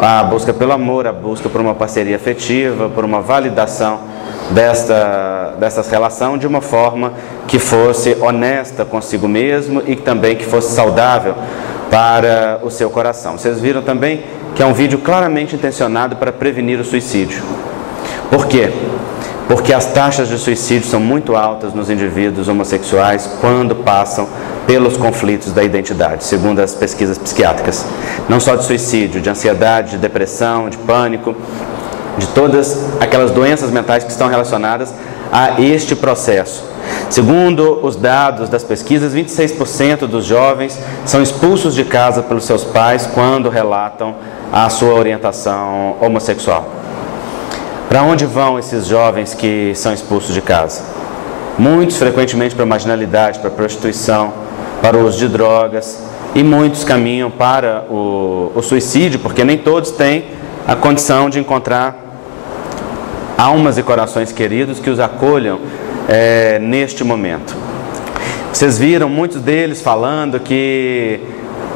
a busca pelo amor, a busca por uma parceria afetiva, por uma validação dessas relações de uma forma que fosse honesta consigo mesmo e também que fosse saudável para o seu coração. Vocês viram também que é um vídeo claramente intencionado para prevenir o suicídio. Por quê? Porque as taxas de suicídio são muito altas nos indivíduos homossexuais quando passam pelos conflitos da identidade, segundo as pesquisas psiquiátricas. Não só de suicídio, de ansiedade, de depressão, de pânico, de todas aquelas doenças mentais que estão relacionadas a este processo. Segundo os dados das pesquisas, 26% dos jovens são expulsos de casa pelos seus pais quando relatam a sua orientação homossexual. Para onde vão esses jovens que são expulsos de casa? Muitos frequentemente para a marginalidade, para a prostituição, para o uso de drogas, e muitos caminham para o suicídio, porque nem todos têm a condição de encontrar almas e corações queridos que os acolham neste momento. Vocês viram muitos deles falando que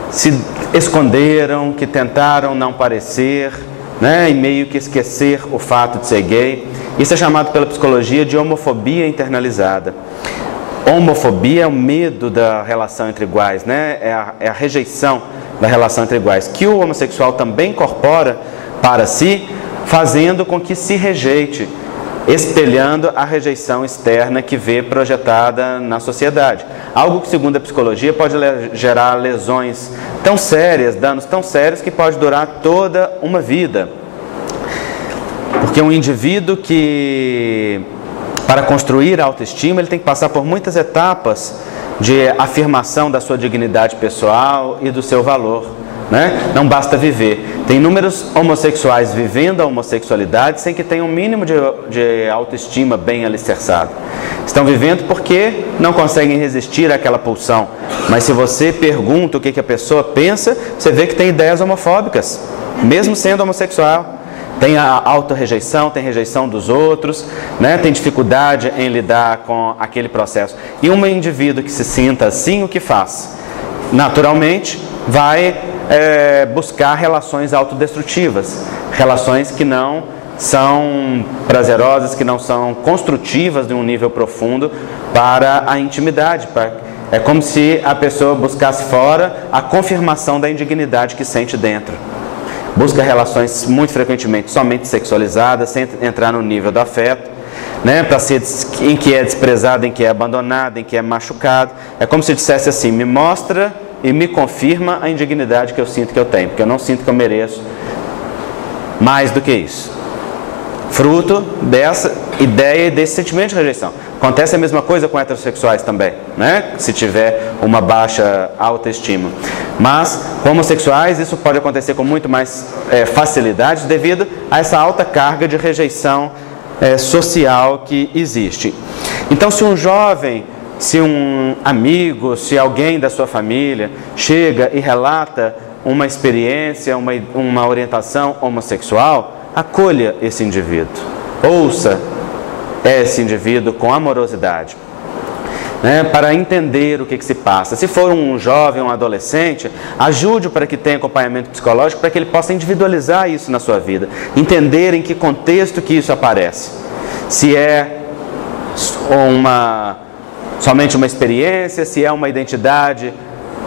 se esconderam, que tentaram não parecer, né, e meio que esquecer o fato de ser gay. Isso é chamado pela psicologia de homofobia internalizada. Homofobia é o medo da relação entre iguais, né? É a rejeição da relação entre iguais, que o homossexual também incorpora para si, fazendo com que se rejeite, espelhando a rejeição externa que vê projetada na sociedade. Algo que, segundo a psicologia, pode gerar lesões tão sérias, danos tão sérios, que pode durar toda uma vida. Porque um indivíduo que, para construir a autoestima, ele tem que passar por muitas etapas de afirmação da sua dignidade pessoal e do seu valor, né? Não basta viver. Tem inúmeros homossexuais vivendo a homossexualidade sem que tenham um mínimo de autoestima bem alicerçado. Estão vivendo porque não conseguem resistir àquela pulsão. Mas se você pergunta o que a pessoa pensa, você vê que tem ideias homofóbicas, mesmo sendo homossexual. Tem a autorrejeição, tem rejeição dos outros, né? Tem dificuldade em lidar com aquele processo. E um indivíduo que se sinta assim, o que faz? Naturalmente, vai buscar relações autodestrutivas, relações que não são prazerosas, que não são construtivas de um nível profundo para a intimidade. É como se a pessoa buscasse fora a confirmação da indignidade que sente dentro. Busca relações muito frequentemente somente sexualizadas, sem entrar no nível do afeto, né? Para ser em que é desprezado, em que é abandonado, em que é machucado. É como se dissesse assim: me mostra e me confirma a indignidade que eu sinto que eu tenho, porque eu não sinto que eu mereço mais do que isso. Fruto dessa ideia e desse sentimento de rejeição. Acontece a mesma coisa com heterossexuais também, né? Se tiver uma baixa autoestima. Mas com homossexuais isso pode acontecer com muito mais facilidade devido a essa alta carga de rejeição social que existe. Então, se um jovem, se um amigo, se alguém da sua família chega e relata uma experiência, uma orientação homossexual, acolha esse indivíduo, ouça esse indivíduo com amorosidade, né, para entender o que se passa. Se for um jovem, um adolescente, ajude-o para que tenha acompanhamento psicológico, para que ele possa individualizar isso na sua vida, entender em que contexto que isso aparece. Se é somente uma experiência, se é uma identidade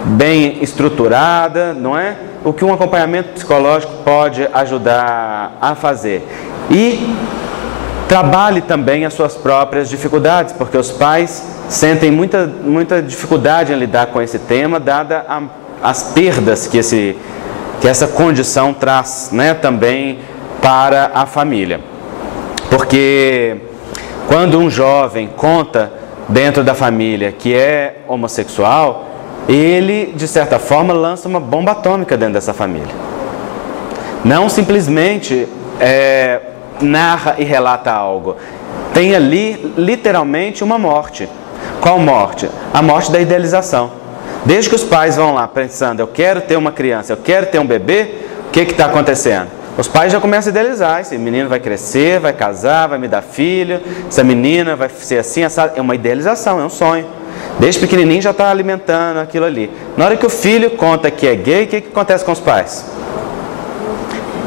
bem estruturada, não é? O que um acompanhamento psicológico pode ajudar a fazer. E trabalhe também as suas próprias dificuldades, porque os pais sentem muita dificuldade em lidar com esse tema, dada as perdas que essa condição traz, né, também para a família. Porque quando um jovem conta dentro da família que é homossexual, ele, de certa forma, lança uma bomba atômica dentro dessa família. Não simplesmente narra e relata algo. Tem ali, literalmente, uma morte. Qual morte? A morte da idealização. Desde que os pais vão lá pensando, eu quero ter uma criança, eu quero ter um bebê, o que está acontecendo? Os pais já começam a idealizar, esse menino vai crescer, vai casar, vai me dar filho, essa menina vai ser assim, essa... é uma idealização, é um sonho. Desde pequenininho já está alimentando aquilo ali. Na hora que o filho conta que é gay, o que acontece com os pais?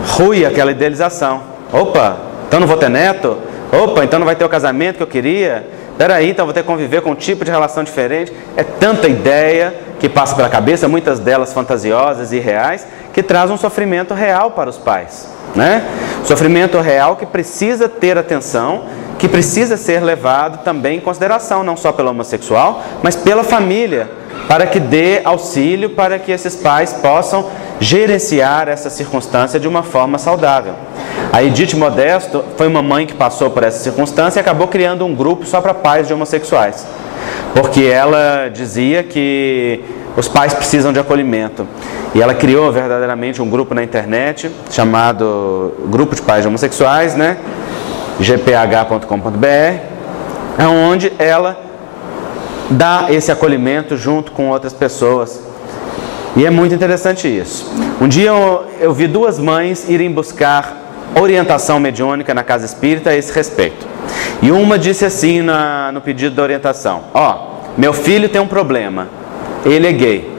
Rui aquela idealização. Opa, então não vou ter neto? Opa, então não vai ter o casamento que eu queria? Peraí, então vou ter que conviver com um tipo de relação diferente. É tanta ideia que passa pela cabeça, muitas delas fantasiosas e reais, que traz um sofrimento real para os pais, né? Sofrimento real que precisa ter atenção, que precisa ser levado também em consideração, não só pelo homossexual, mas pela família, para que dê auxílio para que esses pais possam gerenciar essa circunstância de uma forma saudável. A Edith Modesto foi uma mãe que passou por essa circunstância e acabou criando um grupo só para pais de homossexuais, porque ela dizia que os pais precisam de acolhimento. E ela criou verdadeiramente um grupo na internet chamado Grupo de Pais de Homossexuais, né? gph.com.br, onde ela dá esse acolhimento junto com outras pessoas. E é muito interessante isso. Um dia eu vi duas mães irem buscar orientação mediúnica na casa espírita a esse respeito. E uma disse assim no pedido da orientação: meu filho tem um problema, ele é gay.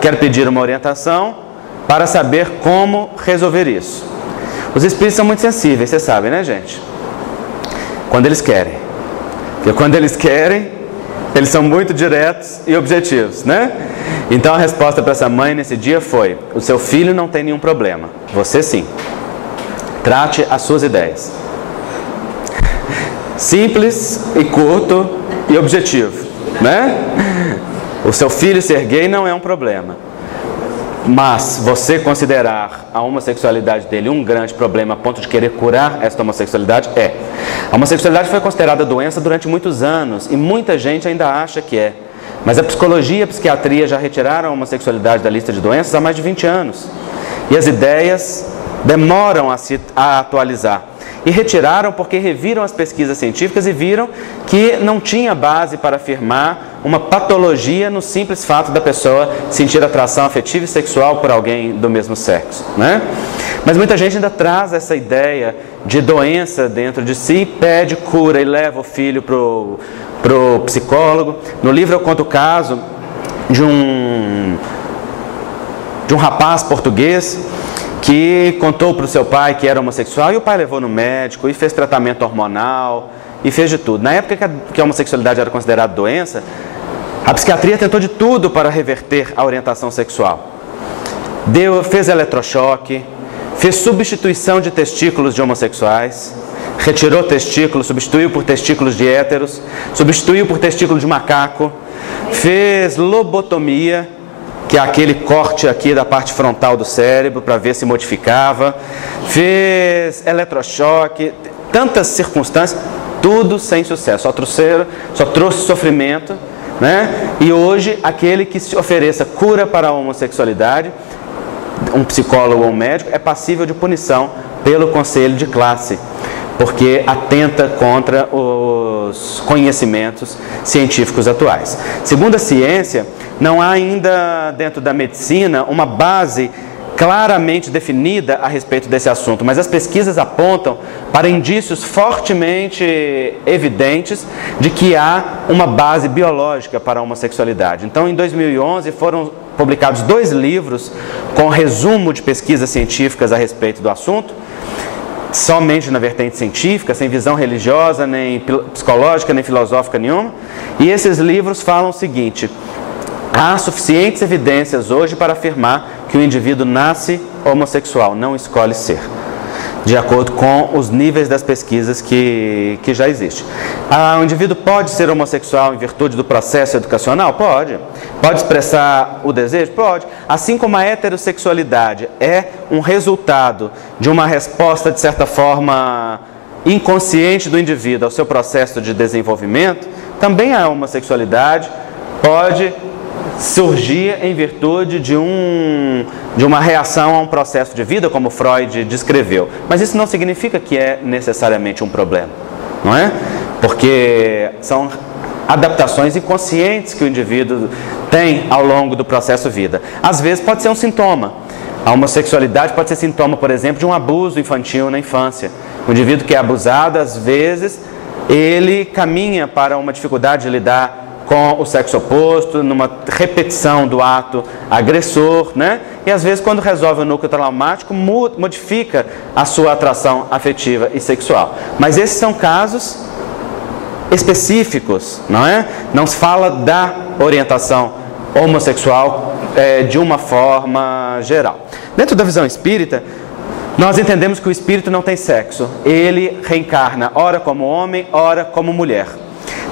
Quero pedir uma orientação para saber como resolver isso. Os espíritos são muito sensíveis, vocês sabem, né, gente? Quando eles querem. Porque quando eles querem, eles são muito diretos e objetivos, né? Então a resposta para essa mãe nesse dia foi: o seu filho não tem nenhum problema, você sim. Trate as suas ideias. Simples e curto e objetivo, né? O seu filho ser gay não é um problema, mas você considerar a homossexualidade dele um grande problema a ponto de querer curar esta homossexualidade é. A homossexualidade foi considerada doença durante muitos anos e muita gente ainda acha que é. Mas a psicologia e a psiquiatria já retiraram a homossexualidade da lista de doenças há mais de 20 anos. E as ideias demoram a atualizar. E retiraram porque reviram as pesquisas científicas e viram que não tinha base para afirmar uma patologia no simples fato da pessoa sentir atração afetiva e sexual por alguém do mesmo sexo, né? Mas muita gente ainda traz essa ideia de doença dentro de si, pede cura e leva o filho pro psicólogo. No livro eu conto o caso de um rapaz português que contou para o seu pai que era homossexual, e o pai levou no médico e fez tratamento hormonal e fez de tudo. Na época que a homossexualidade era considerada doença, a psiquiatria tentou de tudo para reverter a orientação sexual. Fez eletrochoque, fez substituição de testículos de homossexuais, retirou testículos, substituiu por testículos de héteros, substituiu por testículo de macaco, fez lobotomia, que é aquele corte aqui da parte frontal do cérebro para ver se modificava, fez eletrochoque, tantas circunstâncias, tudo sem sucesso, só trouxe sofrimento, né? E hoje aquele que se ofereça cura para a homossexualidade, um psicólogo ou um médico, é passível de punição pelo conselho de classe, porque atenta contra os conhecimentos científicos atuais. Segundo a ciência, não há ainda dentro da medicina uma base claramente definida a respeito desse assunto, mas as pesquisas apontam para indícios fortemente evidentes de que há uma base biológica para a homossexualidade. Então, em 2011, foram publicados 2 livros com resumo de pesquisas científicas a respeito do assunto, somente na vertente científica, sem visão religiosa, nem psicológica, nem filosófica nenhuma. E esses livros falam o seguinte: há suficientes evidências hoje para afirmar que o indivíduo nasce homossexual, não escolhe ser, de acordo com os níveis das pesquisas que já existem. O indivíduo pode ser homossexual em virtude do processo educacional? Pode. Pode expressar o desejo? Pode. Assim como a heterossexualidade é um resultado de uma resposta, de certa forma, inconsciente do indivíduo ao seu processo de desenvolvimento, também a homossexualidade pode surgir em virtude de uma reação a um processo de vida, como Freud descreveu. Mas isso não significa que é necessariamente um problema, não é? Porque são adaptações inconscientes que o indivíduo tem ao longo do processo vida. Às vezes pode ser um sintoma. A homossexualidade pode ser sintoma, por exemplo, de um abuso infantil na infância. O indivíduo que é abusado, às vezes, ele caminha para uma dificuldade de lidar com o sexo oposto, numa repetição do ato agressor, né? E às vezes, quando resolve o núcleo traumático, modifica a sua atração afetiva e sexual. Mas esses são casos específicos, não é? Não se fala da orientação homossexual de uma forma geral. Dentro da visão espírita, nós entendemos que o espírito não tem sexo. Ele reencarna ora como homem, ora como mulher,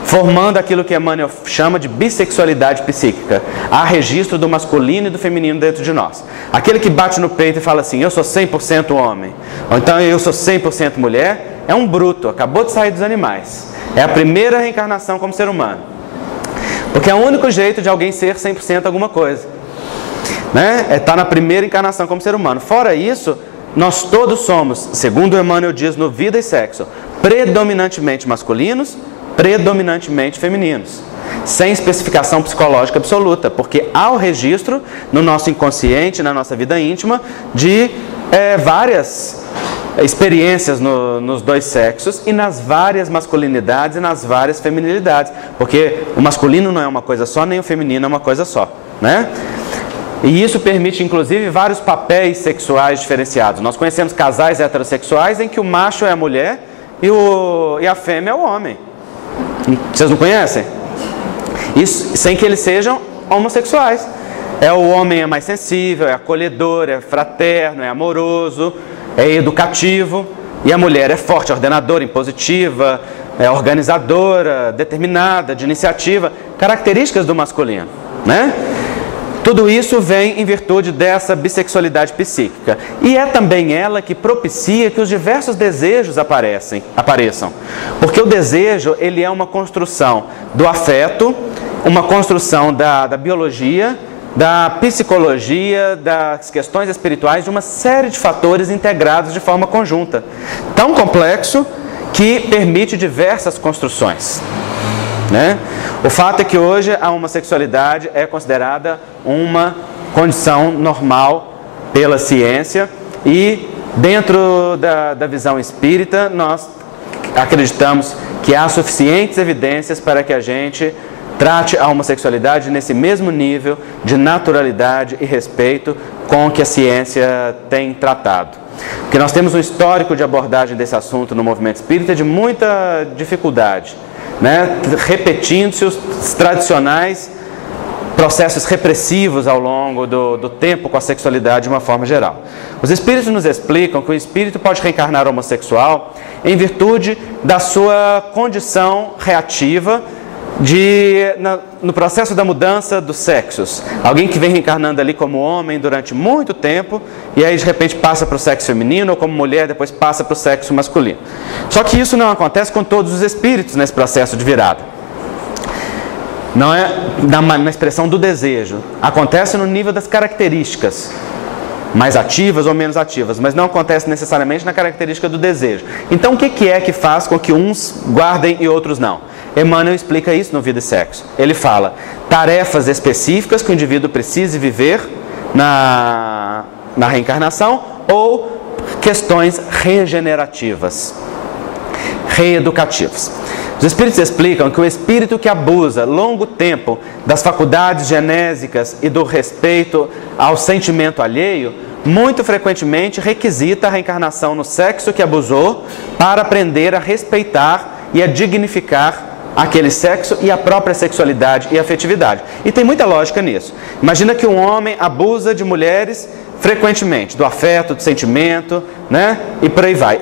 formando aquilo que Emmanuel chama de bissexualidade psíquica. Há registro do masculino e do feminino dentro de nós. Aquele que bate no peito e fala assim, eu sou 100% homem, ou então eu sou 100% mulher, é um bruto, acabou de sair dos animais. É a primeira reencarnação como ser humano. Porque é o único jeito de alguém ser 100% alguma coisa, né? É estar na primeira encarnação como ser humano. Fora isso, nós todos somos, segundo Emmanuel diz no Vida e Sexo, predominantemente masculinos, predominantemente femininos, sem especificação psicológica absoluta, porque há o registro no nosso inconsciente, na nossa vida íntima, de várias experiências nos dois sexos e nas várias masculinidades e nas várias feminilidades, porque o masculino não é uma coisa só, nem o feminino é uma coisa só, né? E isso permite, inclusive, vários papéis sexuais diferenciados. Nós conhecemos casais heterossexuais em que o macho é a mulher e a fêmea é o homem. Vocês não conhecem? Isso sem que eles sejam homossexuais. O homem é mais sensível, é acolhedor, é fraterno, é amoroso, é educativo. E a mulher é forte, ordenadora, impositiva, é organizadora, determinada, de iniciativa. Características do masculino, né? Tudo isso vem em virtude dessa bissexualidade psíquica. E é também ela que propicia que os diversos desejos apareçam. Porque o desejo, ele é uma construção do afeto, uma construção da biologia, da psicologia, das questões espirituais, de uma série de fatores integrados de forma conjunta. Tão complexo que permite diversas construções, né? O fato é que hoje a homossexualidade é considerada uma condição normal pela ciência e dentro da visão espírita nós acreditamos que há suficientes evidências para que a gente trate a homossexualidade nesse mesmo nível de naturalidade e respeito com que a ciência tem tratado. Porque nós temos um histórico de abordagem desse assunto no movimento espírita de muita dificuldade, né? Repetindo-se os tradicionais processos repressivos ao longo do tempo com a sexualidade de uma forma geral. Os espíritos nos explicam que o espírito pode reencarnar homossexual em virtude da sua condição reativa no processo da mudança dos sexos. Alguém que vem reencarnando ali como homem durante muito tempo e aí de repente passa para o sexo feminino, ou como mulher depois passa para o sexo masculino. Só que isso não acontece com todos os espíritos nesse processo de virada. Não é na expressão do desejo. Acontece no nível das características, mais ativas ou menos ativas, mas não acontece necessariamente na característica do desejo. Então o que é que faz com que uns guardem e outros não? Emmanuel explica isso no Vida e Sexo. Ele fala tarefas específicas que o indivíduo precise viver na reencarnação ou questões regenerativas, reeducativas. Os espíritos explicam que o espírito que abusa longo tempo das faculdades genésicas e do respeito ao sentimento alheio, muito frequentemente requisita a reencarnação no sexo que abusou para aprender a respeitar e a dignificar aquele sexo e a própria sexualidade e afetividade. E tem muita lógica nisso. Imagina que um homem abusa de mulheres frequentemente, do afeto, do sentimento, né? E por aí vai.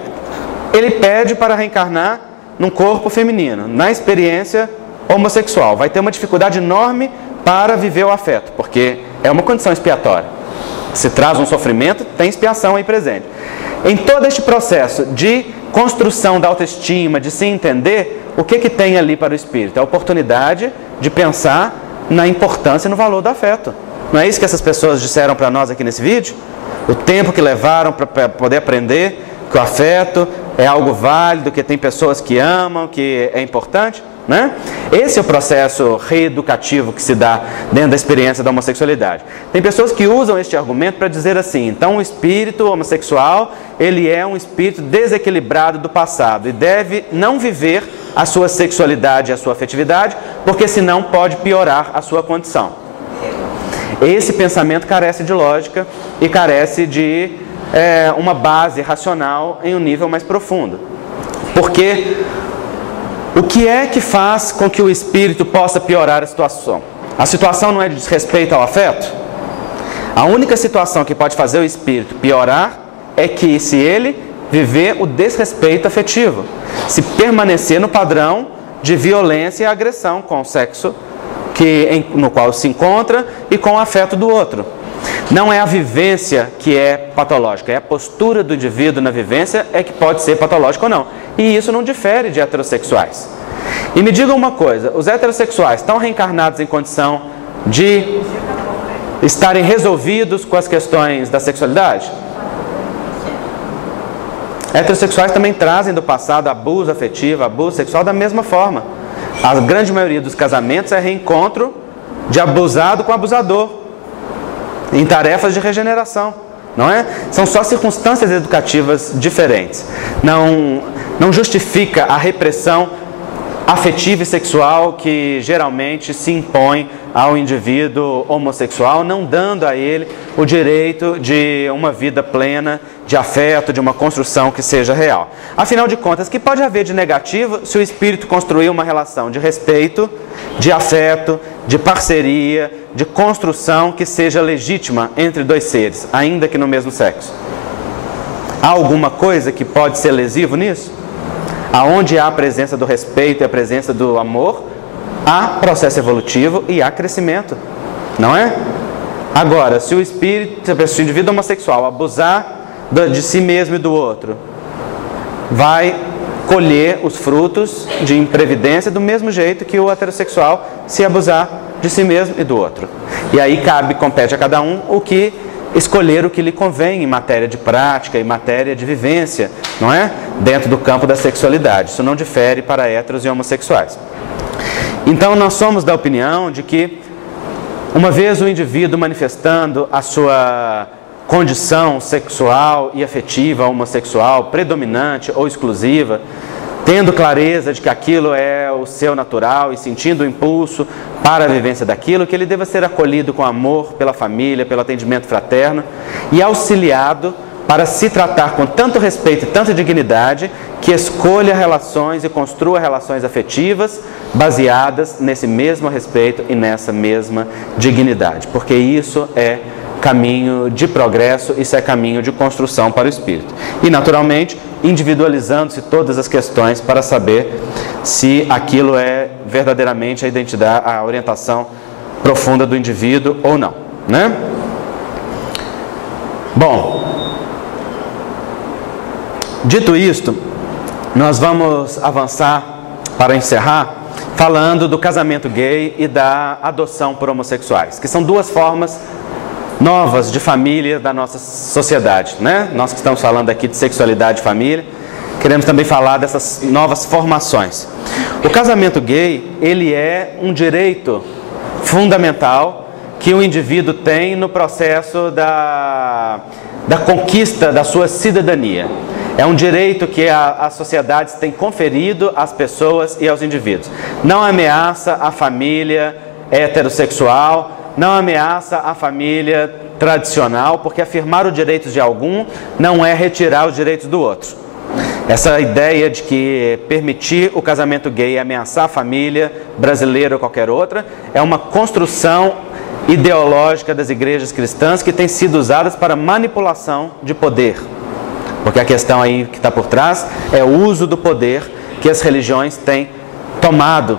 Ele pede para reencarnar num corpo feminino, na experiência homossexual. Vai ter uma dificuldade enorme para viver o afeto, porque é uma condição expiatória. Se traz um sofrimento, tem expiação aí presente. Em todo este processo de construção da autoestima, de se entender, o que tem ali para o espírito? A oportunidade de pensar na importância e no valor do afeto. Não é isso que essas pessoas disseram para nós aqui nesse vídeo? O tempo que levaram para poder aprender que o afeto é algo válido, que tem pessoas que amam, que é importante, né? Esse é o processo reeducativo que se dá dentro da experiência da homossexualidade. Tem pessoas que usam este argumento para dizer assim: então o espírito homossexual, ele é um espírito desequilibrado do passado e deve não viver a sua sexualidade e a sua afetividade, porque senão pode piorar a sua condição. Esse pensamento carece de lógica e carece de uma base racional em um nível mais profundo. Porque O que é que faz com que o espírito possa piorar a situação? A situação não é de desrespeito ao afeto? A única situação que pode fazer o espírito piorar é que se ele viver o desrespeito afetivo, se permanecer no padrão de violência e agressão com o sexo no qual se encontra e com o afeto do outro. Não é a vivência que é patológica, é a postura do indivíduo na vivência é que pode ser patológica ou não. E isso não difere de heterossexuais. E me digam uma coisa, os heterossexuais estão reencarnados em condição de estarem resolvidos com as questões da sexualidade? Heterossexuais também trazem do passado abuso afetivo, abuso sexual da mesma forma. A grande maioria dos casamentos é reencontro de abusado com abusador, em tarefas de regeneração, não é? São só circunstâncias educativas diferentes. Não justifica a repressão afetiva e sexual que geralmente se impõe ao indivíduo homossexual, não dando a ele o direito de uma vida plena, de afeto, de uma construção que seja real. Afinal de contas, o que pode haver de negativo se o espírito construir uma relação de respeito, de afeto, de parceria, de construção que seja legítima entre dois seres, ainda que no mesmo sexo? Há alguma coisa que pode ser lesivo nisso? Aonde há a presença do respeito e a presença do amor, há processo evolutivo e há crescimento, não é? Agora, se o indivíduo homossexual abusar de si mesmo e do outro, vai colher os frutos de imprevidência do mesmo jeito que o heterossexual se abusar de si mesmo e do outro. E aí compete a cada um escolher o que lhe convém em matéria de prática, em matéria de vivência, não é? Dentro do campo da sexualidade. Isso não difere para héteros e homossexuais. Então, nós somos da opinião de que, uma vez o indivíduo manifestando a sua condição sexual e afetiva homossexual, predominante ou exclusiva, tendo clareza de que aquilo é o seu natural e sentindo o impulso para a vivência daquilo, que ele deva ser acolhido com amor pela família, pelo atendimento fraterno e auxiliado para se tratar com tanto respeito e tanta dignidade que escolha relações e construa relações afetivas baseadas nesse mesmo respeito e nessa mesma dignidade, porque isso é caminho de progresso, isso é caminho de construção para o espírito. E, naturalmente, individualizando-se todas as questões para saber se aquilo é verdadeiramente a identidade, a orientação profunda do indivíduo ou não, né? Bom, dito isto, nós vamos avançar para encerrar falando do casamento gay e da adoção por homossexuais, que são duas formas novas de família da nossa sociedade, né? Nós que estamos falando aqui de sexualidade e família, queremos também falar dessas novas formações. O casamento gay, ele é um direito fundamental que o indivíduo tem no processo da conquista da sua cidadania. É um direito que as sociedades têm conferido às pessoas e aos indivíduos. Não ameaça a família heterossexual, não ameaça a família tradicional, porque afirmar os direitos de algum não é retirar os direitos do outro. Essa ideia de que permitir o casamento gay é ameaçar a família brasileira ou qualquer outra é uma construção ideológica das igrejas cristãs que tem sido usadas para manipulação de poder. Porque a questão aí que está por trás é o uso do poder que as religiões têm tomado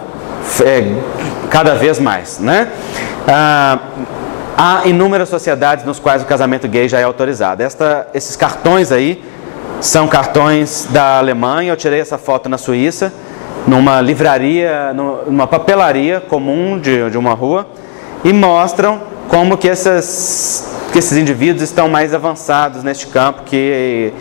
cada vez mais, né? Há inúmeras sociedades nos quais o casamento gay já é autorizado. Esses cartões aí são cartões da Alemanha. Eu tirei essa foto na Suíça, numa livraria, numa papelaria comum de uma rua, e mostram como que esses indivíduos estão mais avançados neste campo que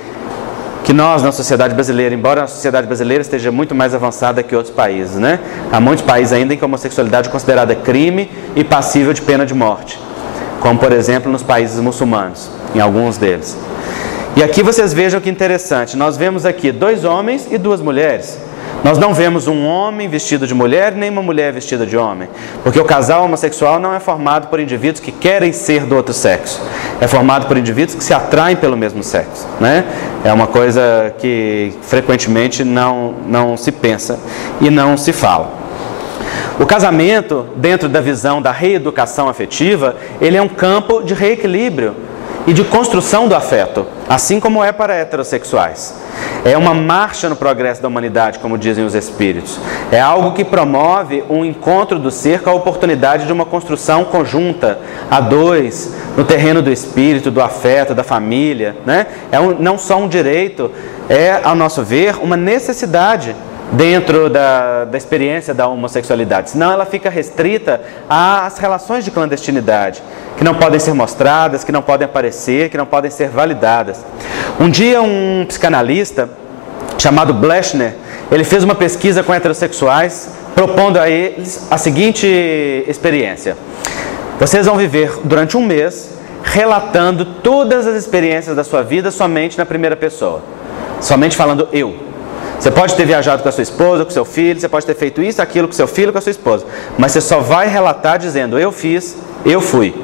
nós na sociedade brasileira, embora a sociedade brasileira esteja muito mais avançada que outros países, né? Há muitos países ainda em que a homossexualidade é considerada crime e passível de pena de morte, como por exemplo nos países muçulmanos, em alguns deles. E aqui vocês vejam que interessante, nós vemos aqui 2 homens e 2 mulheres. Nós não vemos um homem vestido de mulher, nem uma mulher vestida de homem. Porque o casal homossexual não é formado por indivíduos que querem ser do outro sexo. É formado por indivíduos que se atraem pelo mesmo sexo, né? É uma coisa que frequentemente não se pensa e não se fala. O casamento, dentro da visão da reeducação afetiva, ele é um campo de reequilíbrio e de construção do afeto, assim como é para heterossexuais. É uma marcha no progresso da humanidade, como dizem os espíritos. É algo que promove um encontro do ser com a oportunidade de uma construção conjunta, a dois, no terreno do espírito, do afeto, da família, né? Não só um direito, é, ao nosso ver, uma necessidade dentro da experiência da homossexualidade. Senão ela fica restrita às relações de clandestinidade, que não podem ser mostradas, que não podem aparecer, que não podem ser validadas. Um dia um psicanalista chamado Bleschner, ele fez uma pesquisa com heterossexuais, propondo a eles a seguinte experiência: vocês vão viver durante um mês relatando todas as experiências da sua vida somente na primeira pessoa, somente falando eu. Você pode ter viajado com a sua esposa, com o seu filho, você pode ter feito isso, aquilo com o seu filho, com a sua esposa, mas você só vai relatar dizendo eu fiz, eu fui.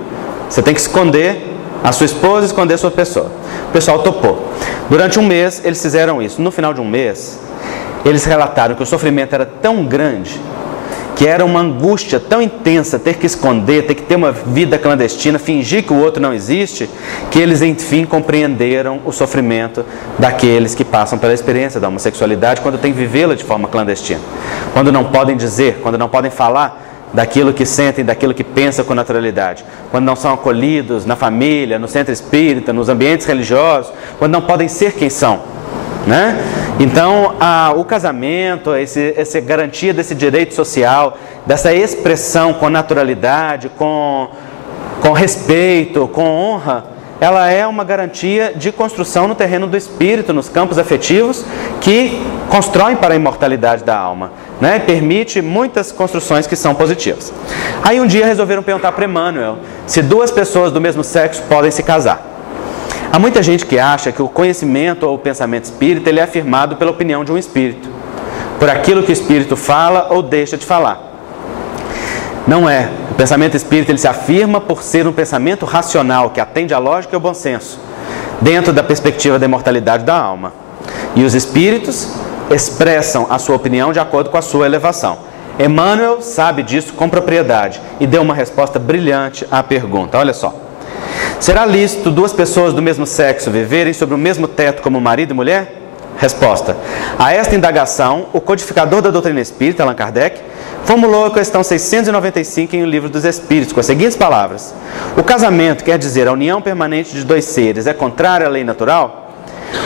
Você tem que esconder a sua esposa, esconder a sua pessoa. O pessoal topou. Durante um mês eles fizeram isso. No final de um mês, eles relataram que o sofrimento era tão grande, que era uma angústia tão intensa ter que esconder, ter que ter uma vida clandestina, fingir que o outro não existe, que eles enfim compreenderam o sofrimento daqueles que passam pela experiência da homossexualidade quando têm que vivê-la de forma clandestina, quando não podem dizer, quando não podem falar daquilo que sentem, daquilo que pensam com naturalidade, quando não são acolhidos na família, no centro espírita, nos ambientes religiosos, quando não podem ser quem são, né? Então, o casamento, essa garantia desse direito social, dessa expressão com naturalidade, com respeito, com honra, ela é uma garantia de construção no terreno do espírito, nos campos afetivos, que constroem para a imortalidade da alma, né? Permite muitas construções que são positivas. Aí um dia resolveram perguntar para Emmanuel se duas pessoas do mesmo sexo podem se casar. Há muita gente que acha que o conhecimento ou o pensamento espírita ele é afirmado pela opinião de um espírito, por aquilo que o espírito fala ou deixa de falar. Não é. O pensamento espírita ele se afirma por ser um pensamento racional, que atende à lógica e ao bom senso, dentro da perspectiva da imortalidade da alma. E os espíritos expressam a sua opinião de acordo com a sua elevação. Emmanuel sabe disso com propriedade e deu uma resposta brilhante à pergunta. Olha só. Será lícito duas pessoas do mesmo sexo viverem sob o mesmo teto como marido e mulher? Resposta. A esta indagação, o codificador da doutrina espírita, Allan Kardec, formulou a questão 695 em O Livro dos Espíritos, com as seguintes palavras: o casamento, quer dizer, a união permanente de dois seres, é contrário à lei natural?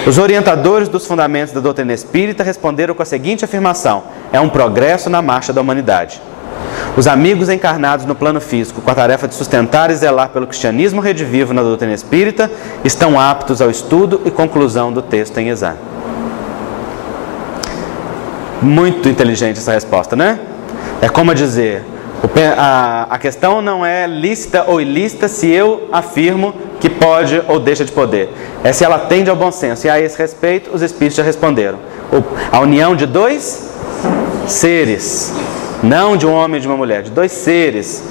Os orientadores dos fundamentos da doutrina espírita responderam com a seguinte afirmação: é um progresso na marcha da humanidade. Os amigos encarnados no plano físico, com a tarefa de sustentar e zelar pelo cristianismo redivivo na doutrina espírita, estão aptos ao estudo e conclusão do texto em exame. Muito inteligente essa resposta, né? É como dizer, a questão não é lícita ou ilícita se eu afirmo que pode ou deixa de poder. É se ela atende ao bom senso. E a esse respeito, os espíritos já responderam. A união de dois seres, não de um homem e de uma mulher, de dois seres,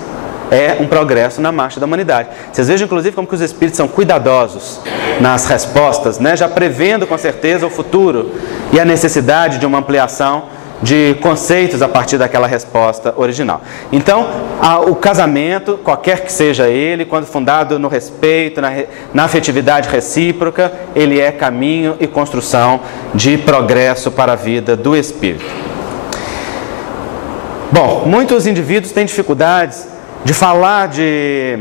é um progresso na marcha da humanidade. Vocês vejam, inclusive, como que os espíritos são cuidadosos nas respostas, né? Já prevendo com certeza o futuro e a necessidade de uma ampliação de conceitos a partir daquela resposta original. Então, o casamento, qualquer que seja ele, quando fundado no respeito, na afetividade recíproca, ele é caminho e construção de progresso para a vida do espírito. Bom, muitos indivíduos têm dificuldades de falar de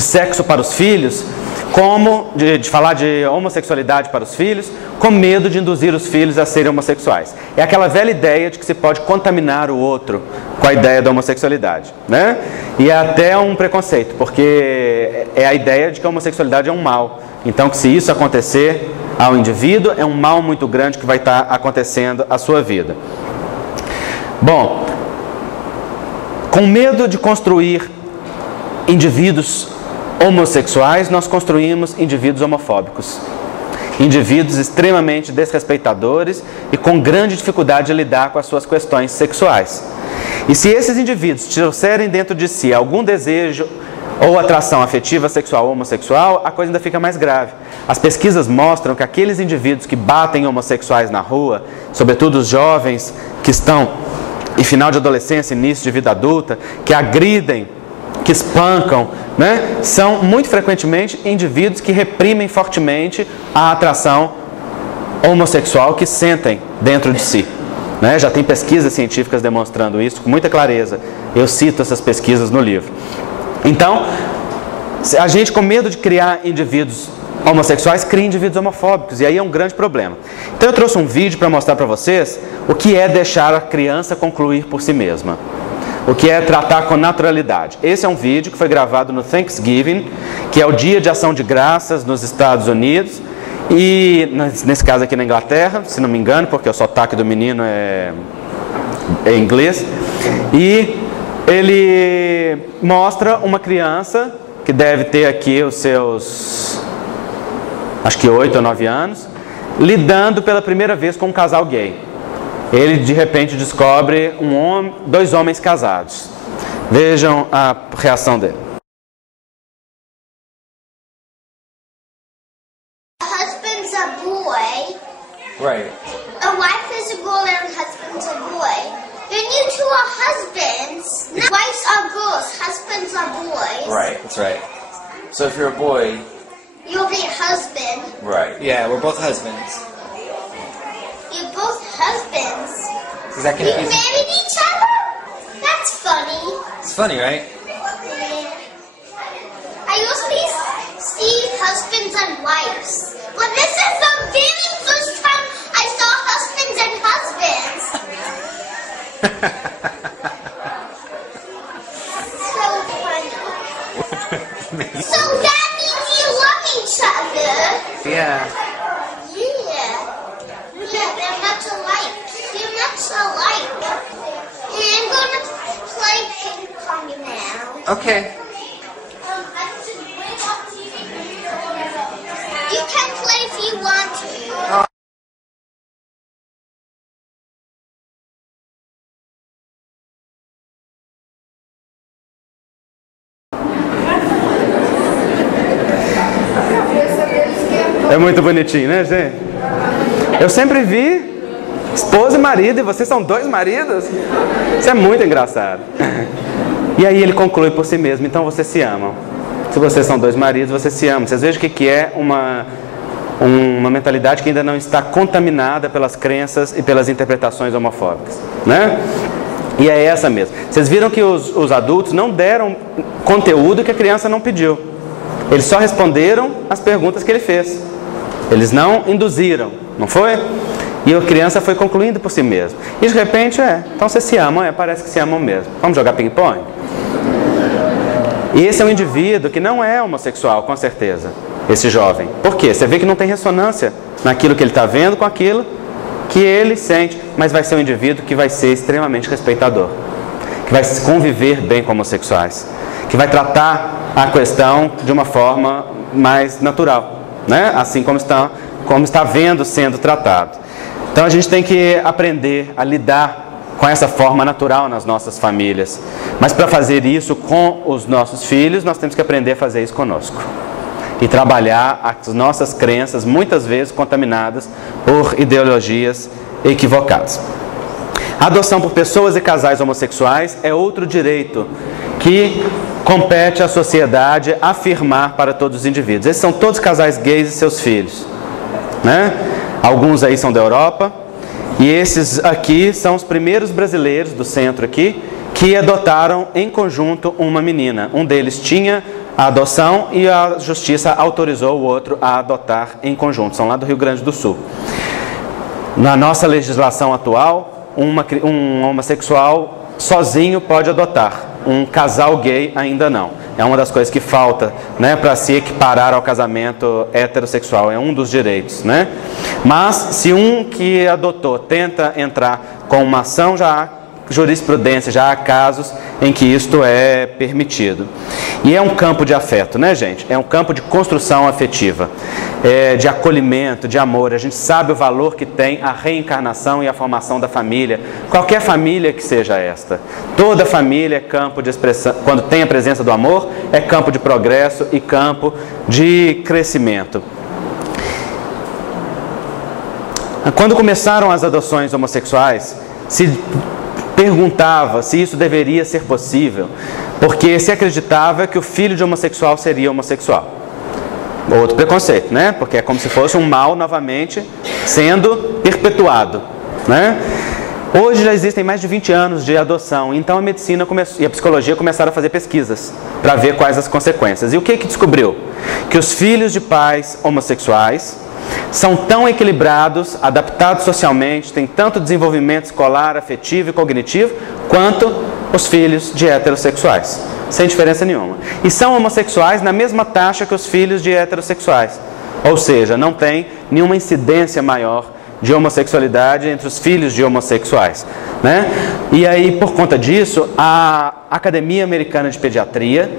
sexo para os filhos, como de falar de homossexualidade para os filhos, com medo de induzir os filhos a serem homossexuais. É aquela velha ideia de que se pode contaminar o outro com a ideia da homossexualidade, né? E é até um preconceito, porque é a ideia de que a homossexualidade é um mal. Então, que se isso acontecer ao indivíduo, é um mal muito grande que vai estar acontecendo à sua vida. Bom, com medo de construir indivíduos homossexuais, nós construímos indivíduos homofóbicos. indivíduos extremamente desrespeitadores e com grande dificuldade de lidar com as suas questões sexuais. E se esses indivíduos trouxerem dentro de si algum desejo ou atração afetiva, sexual ou homossexual, a coisa ainda fica mais grave. As pesquisas mostram que aqueles indivíduos que batem homossexuais na rua, sobretudo os jovens que estão em final de adolescência, início de vida adulta, que agridem, que espancam, né, são muito frequentemente indivíduos que reprimem fortemente a atração homossexual que sentem dentro de si. Né? Já tem pesquisas científicas demonstrando isso com muita clareza. Eu cito essas pesquisas no livro. Então, a gente com medo de criar indivíduos homossexuais, cria indivíduos homofóbicos, e aí é um grande problema. Então eu trouxe um vídeo para mostrar para vocês o que é deixar a criança concluir por si mesma. O que é tratar com naturalidade. Esse é um vídeo que foi gravado no Thanksgiving, que é o Dia de Ação de Graças nos Estados Unidos, e nesse caso aqui na Inglaterra, se não me engano, porque o sotaque do menino é inglês, e ele mostra uma criança que deve ter aqui os seus, acho que 8 ou 9 anos, lidando pela primeira vez com um casal gay. Ele de repente descobre dois homens casados. Vejam a reação dele. A husband's a boy. Right. A wife is a girl and a husband's a boy. Then you two are husbands. Wives are girls, husbands are boys. Right, that's right. So if you're a boy... You'll be a husband. Right. Yeah, we're both husbands. You're both husbands. Is that You confusing? married each other? That's funny. It's funny, right? Yeah. I usually see husbands and wives. But this is the very first time I saw husbands and husbands. So funny. So that means you love each other. Yeah. Yeah, they're much alike. They're much alike. And I'm gonna play ping pong now. Okay. You can play if you want to. É muito bonitinho, né, gente? Eu sempre vi esposa e marido, e vocês são dois maridos? Isso é muito engraçado. E aí ele conclui por si mesmo, então vocês se amam. Se vocês são dois maridos, vocês se amam. Vocês vejam o que é uma mentalidade que ainda não está contaminada pelas crenças e pelas interpretações homofóbicas, né? E é essa mesmo. Vocês viram que os adultos não deram conteúdo que a criança não pediu. Eles só responderam as perguntas que ele fez. Eles não induziram, não foi? E a criança foi concluindo por si mesma. E de repente, então vocês se amam, parece que se amam mesmo. Vamos jogar ping-pong? E esse é um indivíduo que não é homossexual, com certeza, esse jovem. Por quê? Você vê que não tem ressonância naquilo que ele está vendo com aquilo que ele sente, mas vai ser um indivíduo que vai ser extremamente respeitador, que vai conviver bem com homossexuais, que vai tratar a questão de uma forma mais natural, né? Assim como está vendo sendo tratado. Então a gente tem que aprender a lidar com essa forma natural nas nossas famílias. Mas para fazer isso com os nossos filhos, nós temos que aprender a fazer isso conosco. E trabalhar as nossas crenças, muitas vezes contaminadas por ideologias equivocadas. A adoção por pessoas e casais homossexuais é outro direito que compete à sociedade afirmar para todos os indivíduos. Esses são todos casais gays e seus filhos, né? Alguns aí são da Europa, e esses aqui são os primeiros brasileiros do centro aqui que adotaram em conjunto uma menina. Um deles tinha a adoção e a justiça autorizou o outro a adotar em conjunto. São lá do Rio Grande do Sul. Na nossa legislação atual, um homossexual sozinho pode adotar. Um casal gay ainda não. É uma das coisas que falta, né, para se equiparar ao casamento heterossexual. É um dos direitos, né? Mas se um que adotou tenta entrar com uma ação, já há jurisprudência, já há casos em que isto é permitido. E é um campo de afeto, né, gente? É um campo de construção afetiva, de acolhimento, de amor. A gente sabe o valor que tem a reencarnação e a formação da família, qualquer família que seja esta. Toda família é campo de expressão, quando tem a presença do amor, é campo de progresso e campo de crescimento. Quando começaram as adoções homossexuais, se perguntava se isso deveria ser possível, porque se acreditava que o filho de homossexual seria homossexual. Outro preconceito, né? Porque é como se fosse um mal novamente sendo perpetuado, né? Hoje já existem mais de 20 anos de adoção, então a medicina e a psicologia começaram a fazer pesquisas para ver quais as consequências. E o que descobriu? Que os filhos de pais homossexuais são tão equilibrados, adaptados socialmente, têm tanto desenvolvimento escolar, afetivo e cognitivo, quanto os filhos de heterossexuais, sem diferença nenhuma. E são homossexuais na mesma taxa que os filhos de heterossexuais, ou seja, não tem nenhuma incidência maior de homossexualidade entre os filhos de homossexuais, né? E aí, por conta disso, a Academia Americana de Pediatria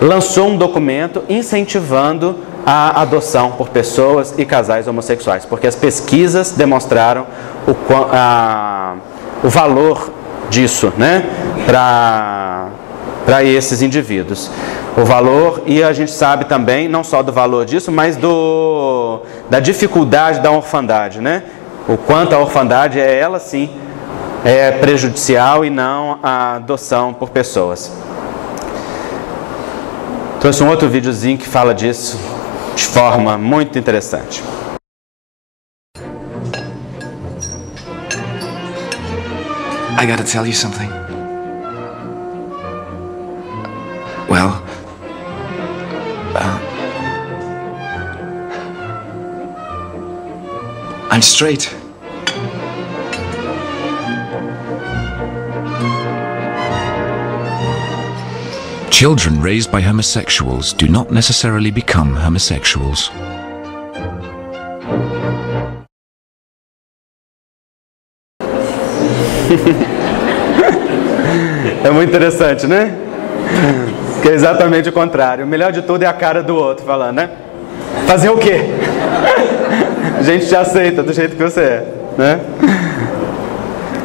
lançou um documento incentivando a adoção por pessoas e casais homossexuais, porque as pesquisas demonstraram o valor disso, né, para esses indivíduos. O valor, e a gente sabe também, não só do valor disso, mas da dificuldade da orfandade, né? O quanto a orfandade ela sim, é prejudicial e não a adoção por pessoas. Trouxe um outro videozinho que fala disso de forma muito interessante. I gotta tell you something. Well, I'm straight. Children raised by homosexuals do not necessarily become homosexuals. É muito interessante, né? Que é exatamente o contrário. O melhor de tudo é a cara do outro falando, né? Fazer o quê? A gente te aceita do jeito que você é, né?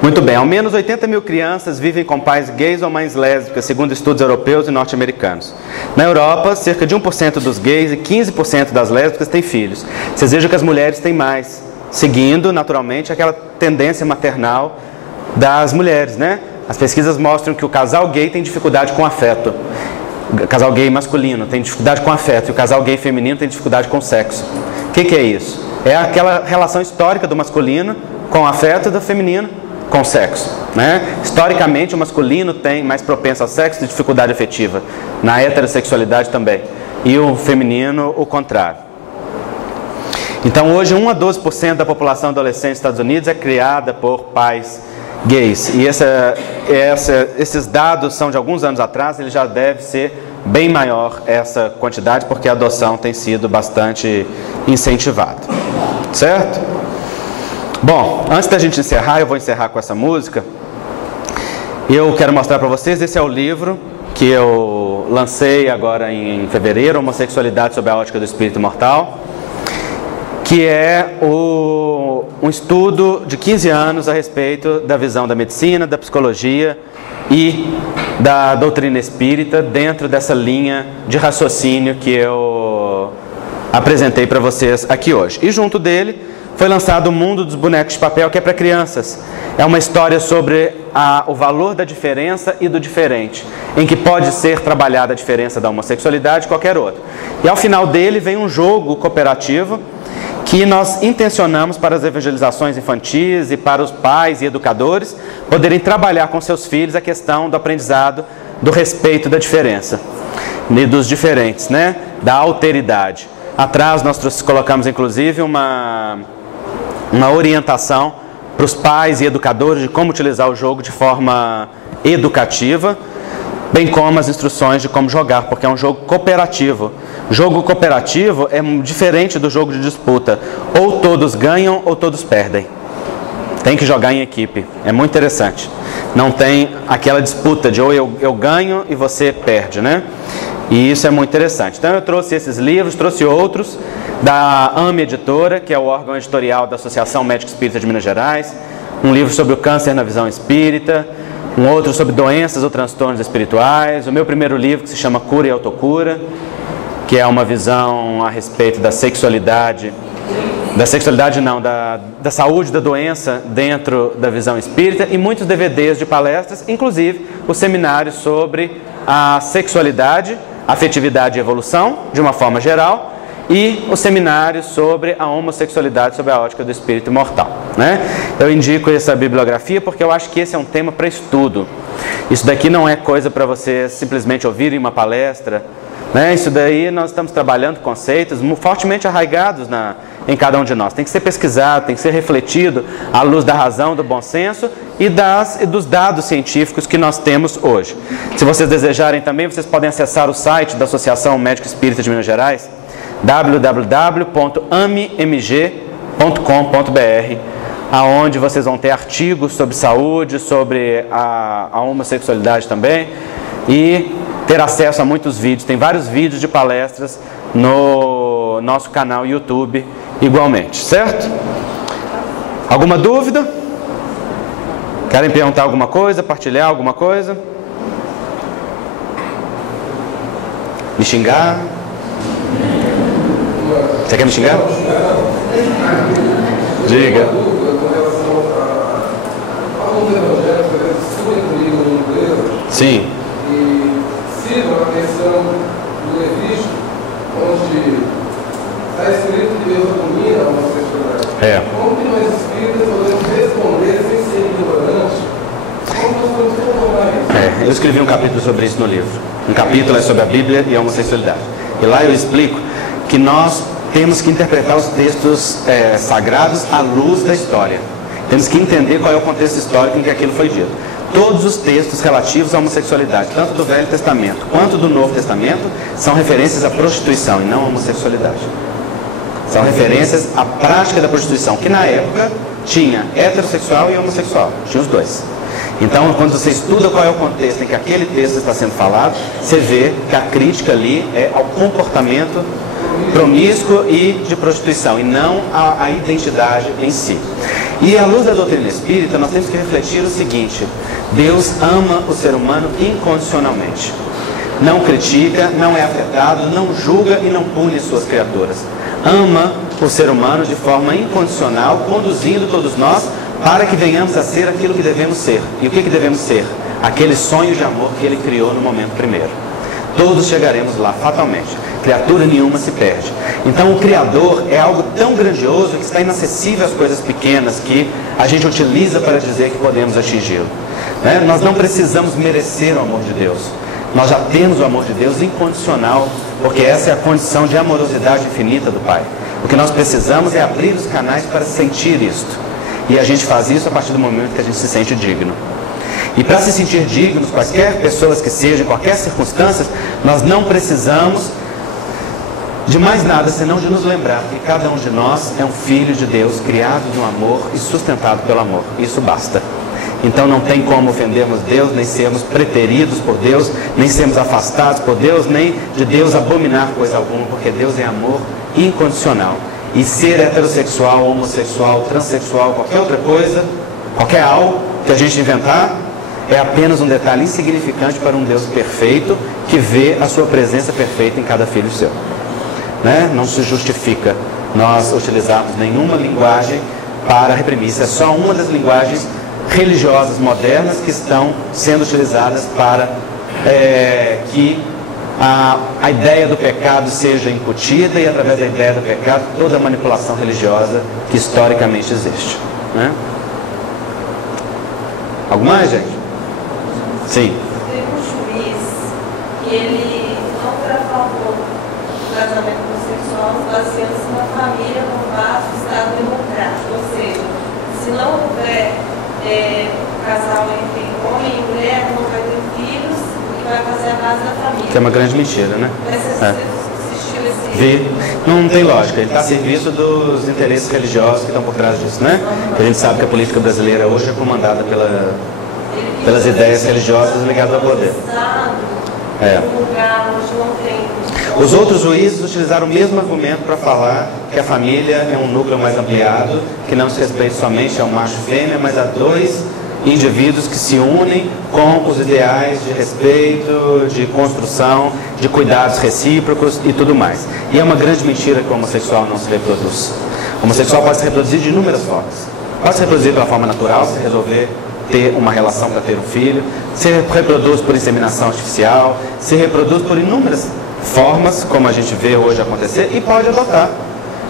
Muito bem, ao menos 80 mil crianças vivem com pais gays ou mães lésbicas, segundo estudos europeus e norte-americanos. Na Europa, cerca de 1% dos gays e 15% das lésbicas têm filhos. Vocês vejam que as mulheres têm mais, seguindo, naturalmente, aquela tendência maternal das mulheres, né? As pesquisas mostram que o casal gay tem dificuldade com afeto. O casal gay masculino tem dificuldade com afeto e o casal gay feminino tem dificuldade com sexo. O que é isso? É aquela relação histórica do masculino com afeto e do feminino com sexo, né? Historicamente, o masculino tem mais propenso ao sexo e dificuldade afetiva. Na heterossexualidade também. E o feminino, o contrário. Então, hoje, 1 a 12% da população adolescente dos Estados Unidos é criada por pais gays. E esses dados são de alguns anos atrás, ele já deve ser bem maior essa quantidade, porque a adoção tem sido bastante incentivada. Certo? Bom, antes da gente encerrar, eu vou encerrar com essa música. Eu quero mostrar para vocês, esse é o livro que eu lancei agora em fevereiro, Homossexualidade sob a ótica do espírito imortal, que é um estudo de 15 anos a respeito da visão da medicina, da psicologia e da doutrina espírita dentro dessa linha de raciocínio que eu apresentei para vocês aqui hoje. E junto dele foi lançado O Mundo dos Bonecos de Papel, que é para crianças. É uma história sobre o valor da diferença e do diferente, em que pode ser trabalhada a diferença da homossexualidade e qualquer outra. E ao final dele vem um jogo cooperativo que nós intencionamos para as evangelizações infantis e para os pais e educadores poderem trabalhar com seus filhos a questão do aprendizado, do respeito da diferença, e dos diferentes, né? Da alteridade. Atrás nós colocamos inclusive uma orientação para os pais e educadores de como utilizar o jogo de forma educativa, bem como as instruções de como jogar, porque é um jogo cooperativo. Jogo cooperativo é diferente do jogo de disputa. Ou todos ganham ou todos perdem. Tem que jogar em equipe. É muito interessante. Não tem aquela disputa de ou eu ganho e você perde, né? E isso é muito interessante. Então eu trouxe esses livros, trouxe outros da AME Editora, que é o órgão editorial da Associação Médico Espírita de Minas Gerais, um livro sobre o câncer na visão espírita, um outro sobre doenças ou transtornos espirituais, o meu primeiro livro que se chama Cura e Autocura, que é uma visão a respeito da sexualidade, da saúde da doença dentro da visão espírita, e muitos DVDs de palestras, inclusive o seminário sobre a sexualidade, afetividade e evolução, de uma forma geral, e o seminário sobre a homossexualidade sob a ótica do espírito imortal, né? Eu indico essa bibliografia porque eu acho que esse é um tema para estudo. Isso daqui não é coisa para você simplesmente ouvir em uma palestra, né? Isso daí nós estamos trabalhando conceitos fortemente arraigados em cada um de nós. Tem que ser pesquisado, tem que ser refletido à luz da razão, do bom senso e dos dados científicos que nós temos hoje. Se vocês desejarem também, vocês podem acessar o site da Associação Médico Espírita de Minas Gerais, www.amemg.com.br, aonde vocês vão ter artigos sobre saúde, sobre a homossexualidade também, e ter acesso a muitos vídeos. Tem vários vídeos de palestras no nosso canal YouTube igualmente, certo? Alguma dúvida? Querem perguntar alguma coisa, partilhar alguma coisa? Me xingar? Você quer me xingar? Diga. Sim. E sigam a questão do Levítico, onde está escrito que Deus abomina a homossexualidade. Como que nós espíritas podemos responder sem ser ignorantes? Como nós podemos comprovar isso? Eu escrevi um capítulo sobre isso no livro. Um capítulo é sobre a Bíblia e a homossexualidade. E lá eu explico que nós temos que interpretar os textos sagrados à luz da história. Temos que entender qual é o contexto histórico em que aquilo foi dito. Todos os textos relativos à homossexualidade, tanto do Velho Testamento quanto do Novo Testamento, são referências à prostituição e não à homossexualidade. São referências à prática da prostituição, que na época tinha heterossexual e homossexual, tinha os dois. Então, quando você estuda qual é o contexto em que aquele texto está sendo falado, você vê que a crítica ali é ao comportamento promíscuo e de prostituição, e não à identidade em si. E à luz da doutrina espírita, nós temos que refletir o seguinte: Deus ama o ser humano incondicionalmente. Não critica, não é afetado, não julga e não pune suas criaturas. Ama o ser humano de forma incondicional, conduzindo todos nós para que venhamos a ser aquilo que devemos ser. E o que devemos ser? Aquele sonho de amor que Ele criou no momento primeiro. Todos chegaremos lá, fatalmente. Criatura nenhuma se perde. Então o Criador é algo tão grandioso que está inacessível às coisas pequenas que a gente utiliza para dizer que podemos atingi-lo. Né? Nós não precisamos merecer o amor de Deus. Nós já temos o amor de Deus incondicional, porque essa é a condição de amorosidade infinita do Pai. O que nós precisamos é abrir os canais para sentir isto. E a gente faz isso a partir do momento que a gente se sente digno. E para se sentir dignos, quaisquer pessoas que sejam, em qualquer circunstância, nós não precisamos de mais nada senão de nos lembrar que cada um de nós é um filho de Deus, criado no amor e sustentado pelo amor. Isso basta. Então não tem como ofendermos Deus, nem sermos preteridos por Deus, nem sermos afastados por Deus, nem de Deus abominar coisa alguma, porque Deus é amor incondicional. E ser heterossexual, homossexual, transexual, qualquer outra coisa, qualquer algo que a gente inventar, é apenas um detalhe insignificante para um Deus perfeito que vê a sua presença perfeita em cada filho seu. Né? Não se justifica nós utilizarmos nenhuma linguagem para reprimir. Isso é só uma das linguagens religiosas modernas que estão sendo utilizadas para que a ideia do pecado seja incutida, e através da ideia do pecado toda a manipulação religiosa que historicamente existe. Né? Algo mais, gente? Sim. Tem um juiz que ele não foi a favor do casamento homossexual baseando-se na família no base do Estado democrático, ou seja, se não houver casal entre homem e mulher, não vai ter filhos e vai fazer a base da família. Que é uma grande mentira, né? Mas você assistiu esse Vi. Não tem lógica. Ele está a serviço dos interesses religiosos que estão por trás disso, né? Porque a gente sabe que a política brasileira hoje é comandada pelas ideias religiosas ligadas ao poder. É. Os outros juízes utilizaram o mesmo argumento para falar que a família é um núcleo mais ampliado, que não se respeita somente a um macho e fêmea, mas a dois indivíduos que se unem com os ideais de respeito, de construção, de cuidados recíprocos e tudo mais. E é uma grande mentira que o homossexual não se reproduz. O homossexual pode se reproduzir de inúmeras formas. Pode se reproduzir pela forma natural, se resolver ter uma relação para ter um filho, se reproduz por inseminação artificial, se reproduz por inúmeras formas, como a gente vê hoje acontecer, e pode adotar.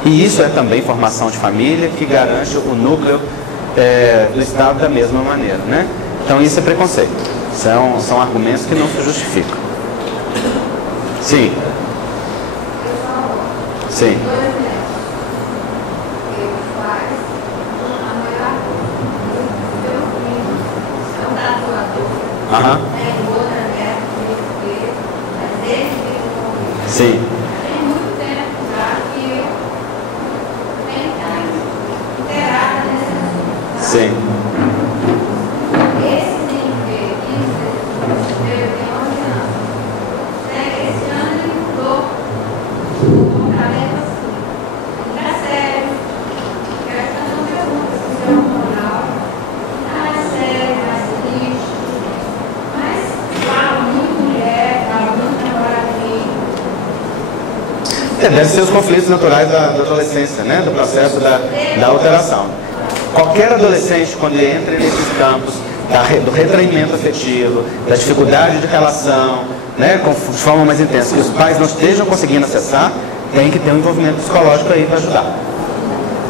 E isso é também formação de família que garante o núcleo do Estado da mesma maneira, né? Então isso é preconceito. São argumentos que não se justificam. Sim. Sim. Aham. Sim. Sim. Deve ser os conflitos naturais da adolescência, né? Do processo da alteração. Qualquer adolescente, quando ele entra nesses campos do retraimento afetivo, da dificuldade de relação, né, de forma mais intensa, que os pais não estejam conseguindo acessar, tem que ter um envolvimento psicológico aí para ajudar.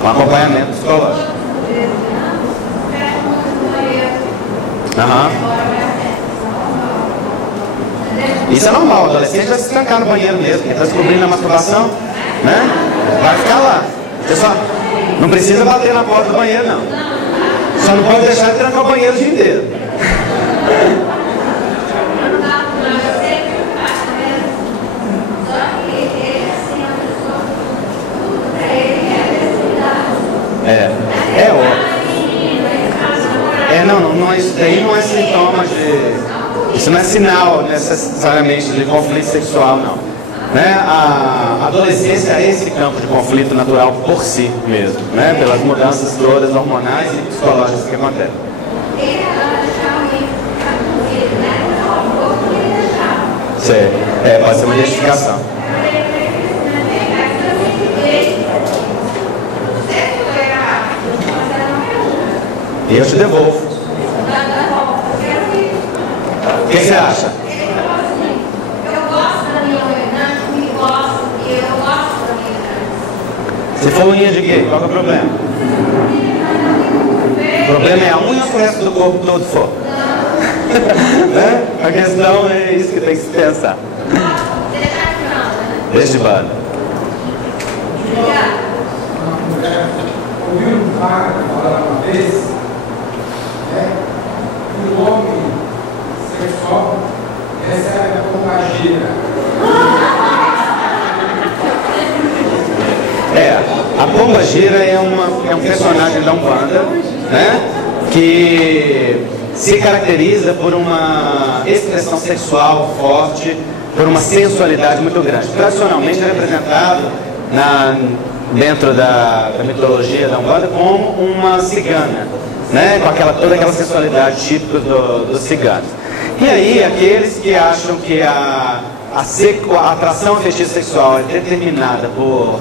Um acompanhamento psicológico. Aham. Isso é normal, o adolescente vai se trancar no banheiro mesmo, quem está descobrindo a masturbação, né? Vai ficar lá. Você só não precisa bater na porta do banheiro, não. Só não pode deixar de trancar o banheiro o dia inteiro. Não, isso daí não é sintoma de... Isso não é sinal necessariamente de conflito sexual, não. Né? A adolescência é esse campo de conflito natural por si mesmo, né? Pelas mudanças todas hormonais e psicológicas que acontecem. Sim. Pode ser uma identificação. E eu te devolvo. O que você acha? Se for unha de gay, qual é o problema? O problema é a unha ou o resto do corpo todo for? Né? A questão é isso que tem que se pensar. Desde banda. Ouviu um cara falar uma vez, né, que o homem sexual recebe a pombagira. A pombagira é um personagem da Umbanda, né, que se caracteriza por uma expressão sexual forte, por uma sensualidade muito grande. Tradicionalmente é representado dentro da mitologia da Umbanda como uma cigana, né, com toda aquela sensualidade típica dos ciganos. E aí aqueles que acham que a atração afetiva sexual é determinada por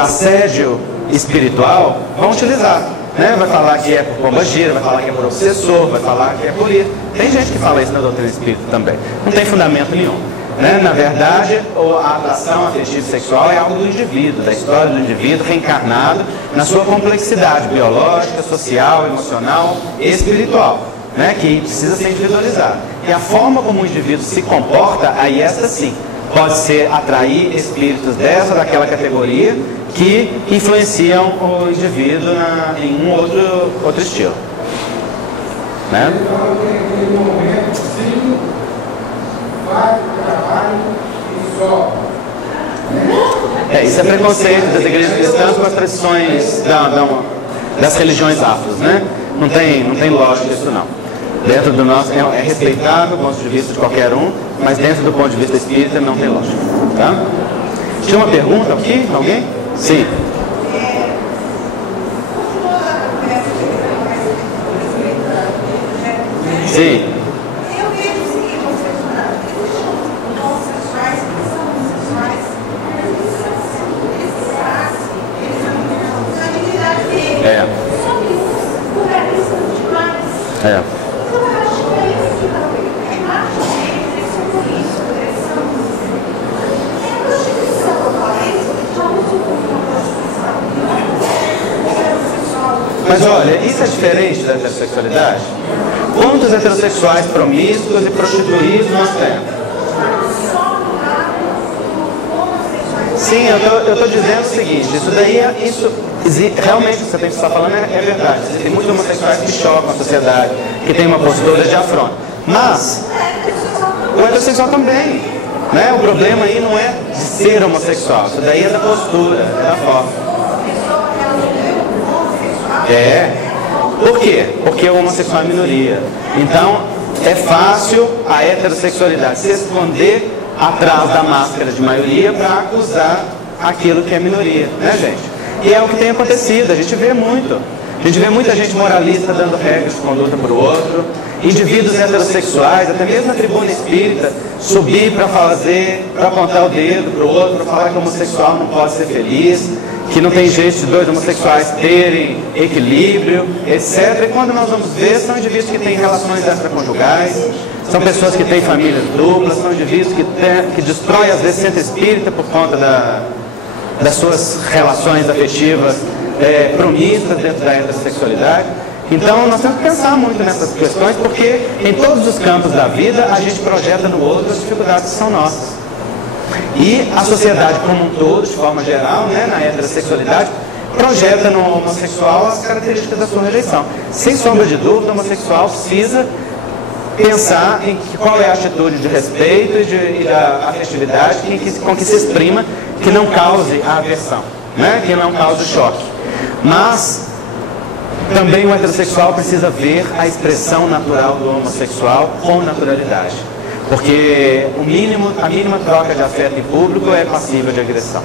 assédio espiritual, vão utilizar, né? Vai falar que é por pombagira, vai falar que é por obsessor, vai falar que é por isso. Tem gente que fala isso na doutrina espírita também. Não tem fundamento nenhum, né? Na verdade, a atração afetiva sexual é algo do indivíduo, da história do indivíduo reencarnado na sua complexidade biológica, social, emocional e espiritual, né? Que precisa ser individualizada. E a forma como o indivíduo se comporta, aí essa sim, pode ser atrair espíritos dessa ou daquela categoria que influenciam o indivíduo em um outro estilo. Né? Então, naquele momento, sim, vai para o trabalho e só. Isso é preconceito das igrejas cristãs com as tradições das religiões afros, né? Não tem lógica isso não. Dentro do nosso, é respeitável o ponto de vista de qualquer um, mas dentro do ponto de vista espírita não tem lógica, tá? Tinha uma pergunta aqui? Alguém? Sim. Sim. Mas olha, isso é diferente da heterossexualidade? Quantos heterossexuais promíscuos e prostituídos nós temos? Sim, eu estou dizendo o seguinte, realmente o que você está falando é verdade. Existem muitos homossexuais que chocam a sociedade, que tem uma postura de afronta. Mas o heterossexual também, né? O problema aí não é de ser homossexual, isso daí é da postura, é da forma. Por quê? Porque o homossexual é minoria. Então, é fácil a heterossexualidade se esconder atrás da máscara de maioria para acusar aquilo que é minoria, né, gente? E é o que tem acontecido, a gente vê muito. A gente vê muita gente moralista dando regras de conduta para o outro, indivíduos heterossexuais, até mesmo na tribuna espírita, subir para apontar o dedo para o outro, para falar que o homossexual não pode ser feliz, que não tem jeito de dois homossexuais terem equilíbrio, etc. E quando nós vamos ver, são indivíduos que têm relações extraconjugais, são pessoas que têm famílias duplas, são indivíduos que destroem às vezes centro espírita por conta das suas relações afetivas promíscuas dentro da heterossexualidade. Então nós temos que pensar muito nessas questões, porque em todos os campos da vida a gente projeta no outro as dificuldades que são nossas. E a sociedade como um todo, de forma geral, né, na heterossexualidade, projeta no homossexual as características da sua rejeição. Sem sombra de dúvida, o homossexual precisa pensar em qual é a atitude de respeito e da afetividade com que se exprima, que não cause a aversão, né, que não cause choque. Mas também o heterossexual precisa ver a expressão natural do homossexual com naturalidade. Porque a mínima troca de afeto em público é passível de agressão,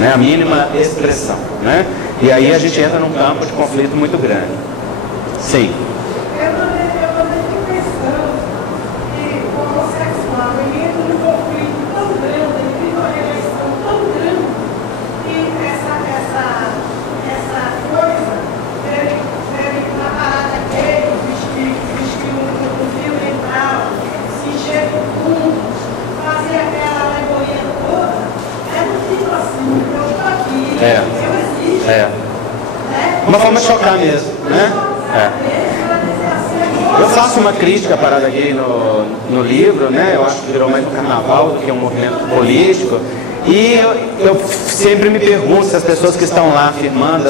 né? A mínima expressão, né? E aí a gente entra num campo de conflito muito grande. Sim. Eu também fico pensando que o homossexual entra num conflito tão grande, ele tem uma rejeição tão grande, que essa coisa dele na parada gay, vestir um fio mental, fazer aquela alegoria toda, é do tipo assim, eu estou aqui, eu existo. Uma forma de chocar mesmo, né? Eu faço uma crítica à parada gay no livro, né? Eu acho que virou mais um carnaval do que um movimento político. E eu sempre me pergunto se as pessoas que estão lá afirmando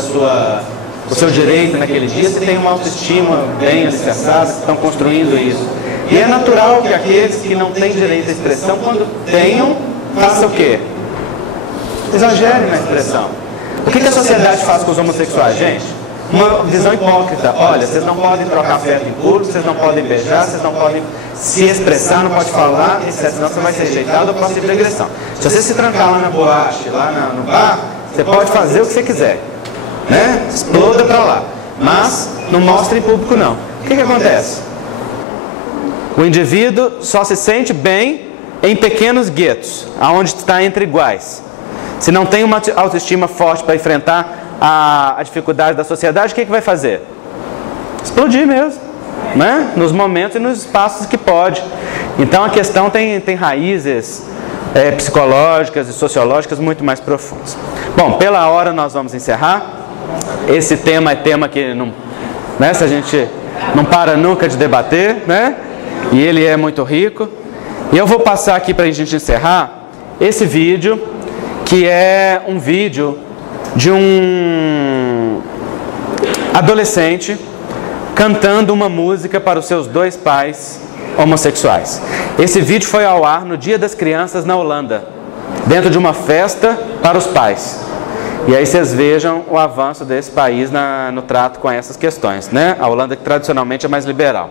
o seu direito naquele dia, se têm uma autoestima bem alicerçada, se estão construindo isso. E é natural que aqueles que não têm direito à expressão, quando tenham, façam o quê? Exagerem na expressão. O que a sociedade faz com os homossexuais, gente? Uma visão hipócrita. Olha, vocês não podem trocar afeto em público, vocês não podem beijar, vocês não podem se expressar, não pode falar, etc. Senão você vai ser rejeitado ou possível de agressão. Se você se trancar lá na boate, lá no bar, você pode fazer o que você quiser, né? Exploda pra lá. Mas não mostra em público, não. O que acontece? O indivíduo só se sente bem em pequenos guetos, aonde está entre iguais. Se não tem uma autoestima forte para enfrentar a dificuldade da sociedade, o que vai fazer? Explodir mesmo, né? Nos momentos e nos espaços que pode. Então a questão tem raízes psicológicas e sociológicas muito mais profundas. Bom, pela hora nós vamos encerrar. Esse tema é tema que não, né, se a gente não para nunca de debater, né? E ele é muito rico. E eu vou passar aqui para a gente encerrar esse vídeo, que é um vídeo de um adolescente cantando uma música para os seus dois pais homossexuais. Esse vídeo foi ao ar no Dia das Crianças na Holanda. dentro de uma festa para os pais. E aí vocês vejam o avanço desse país no trato com essas questões, né? A Holanda, que tradicionalmente é mais liberal.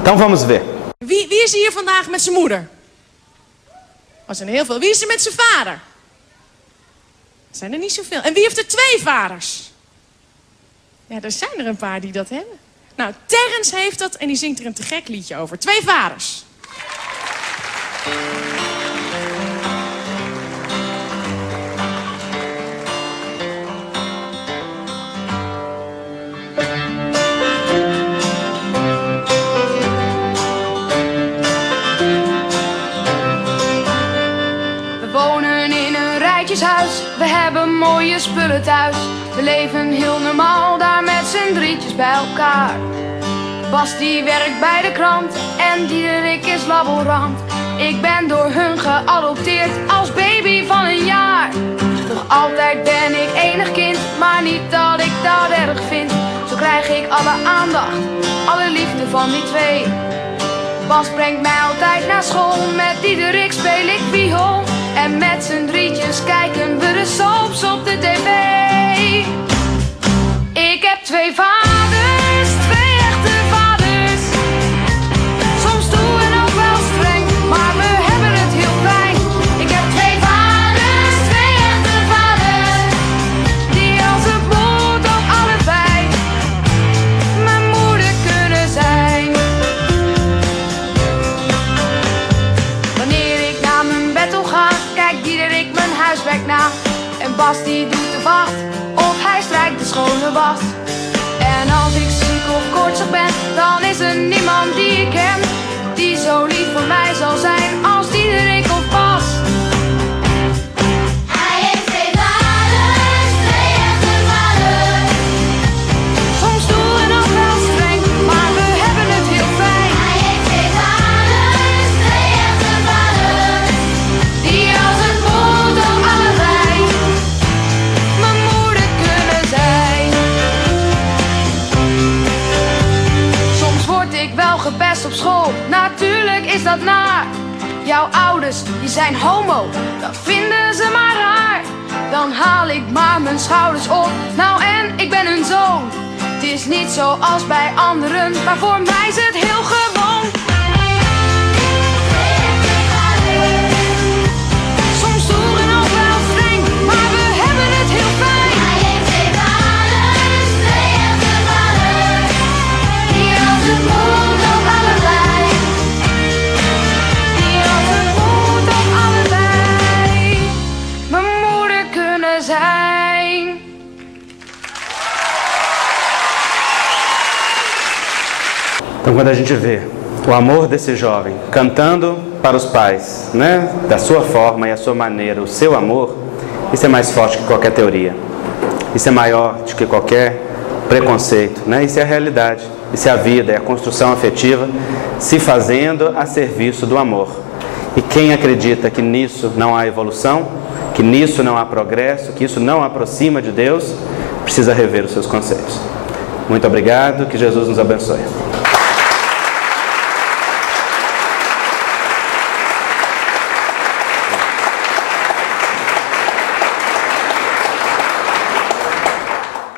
Então vamos ver. Wie is er hier vandaag met zijn moeder? Er zijn heel veel. Wie is er met zijn vader? Er zijn er niet zoveel. En wie heeft er 2 vaders? Ja, er zijn er een paar die dat hebben. Nou, Terrence heeft dat en die zingt er een te gek liedje over. 2 vaders. We hebben mooie spullen thuis. We leven heel normaal daar met z'n drietjes bij elkaar. Bas die werkt bij de krant en Diederik is laborant. Ik ben door hun geadopteerd als baby van een jaar. Nog altijd ben ik enig kind, maar niet dat ik dat erg vind. Zo krijg ik alle aandacht, alle liefde van die 2. Bas brengt mij altijd naar school, met Diederik speel ik viool. En met z'n drietjes kijken we de soaps op de tv. Ik heb 2 vaders, 2 echte vaders. Soms stoer en ook wel streng, maar we hebben het heel fijn. Ik heb 2 vaders, 2 echte vaders. Die als het moet ook allebei mijn moeder kunnen zijn. Wanneer ik naar mijn bed toe ga, kijkt Diederik mijn huiswerk na. En Bas die doet de vacht, of hij strijkt de schone was. En als ik ziek of koortsig ben, dan is er niemand die ik ken die zo lief voor mij zal zijn als Diederik of Bas. Hij heeft 2 vaders, 2 echte vaders. Soms stoer en ook wel streng, maar we hebben het heel fijn. Hij heeft 2 vaders, 2 echte vaders. Die als het moet ook allebei mijn moeder kunnen zijn. Soms word ik wel gepest op school, natuurlijk is dat naar. Jouw ouders, die zijn homo, dat vinden ze maar raar. Dan haal ik maar mijn schouders op, nou en ik ben hun zoon. Het is niet zoals bij anderen, maar voor mij is het heel gewoon. Soms stoer en ook wel streng, maar we hebben het heel fijn. Hij heeft 2 vaders, 2 echte vaders. Die als het moet ook allebei. Die als het moet ook allebei mijn moeder kunnen zijn. Então, quando a gente vê o amor desse jovem cantando para os pais, né, da sua forma e a sua maneira, o seu amor, isso é mais forte que qualquer teoria. Isso é maior do que qualquer preconceito, né? Isso é a realidade, isso é a vida, é a construção afetiva se fazendo a serviço do amor. E quem acredita que nisso não há evolução, que nisso não há progresso, que isso não aproxima de Deus, precisa rever os seus conceitos. Muito obrigado, que Jesus nos abençoe.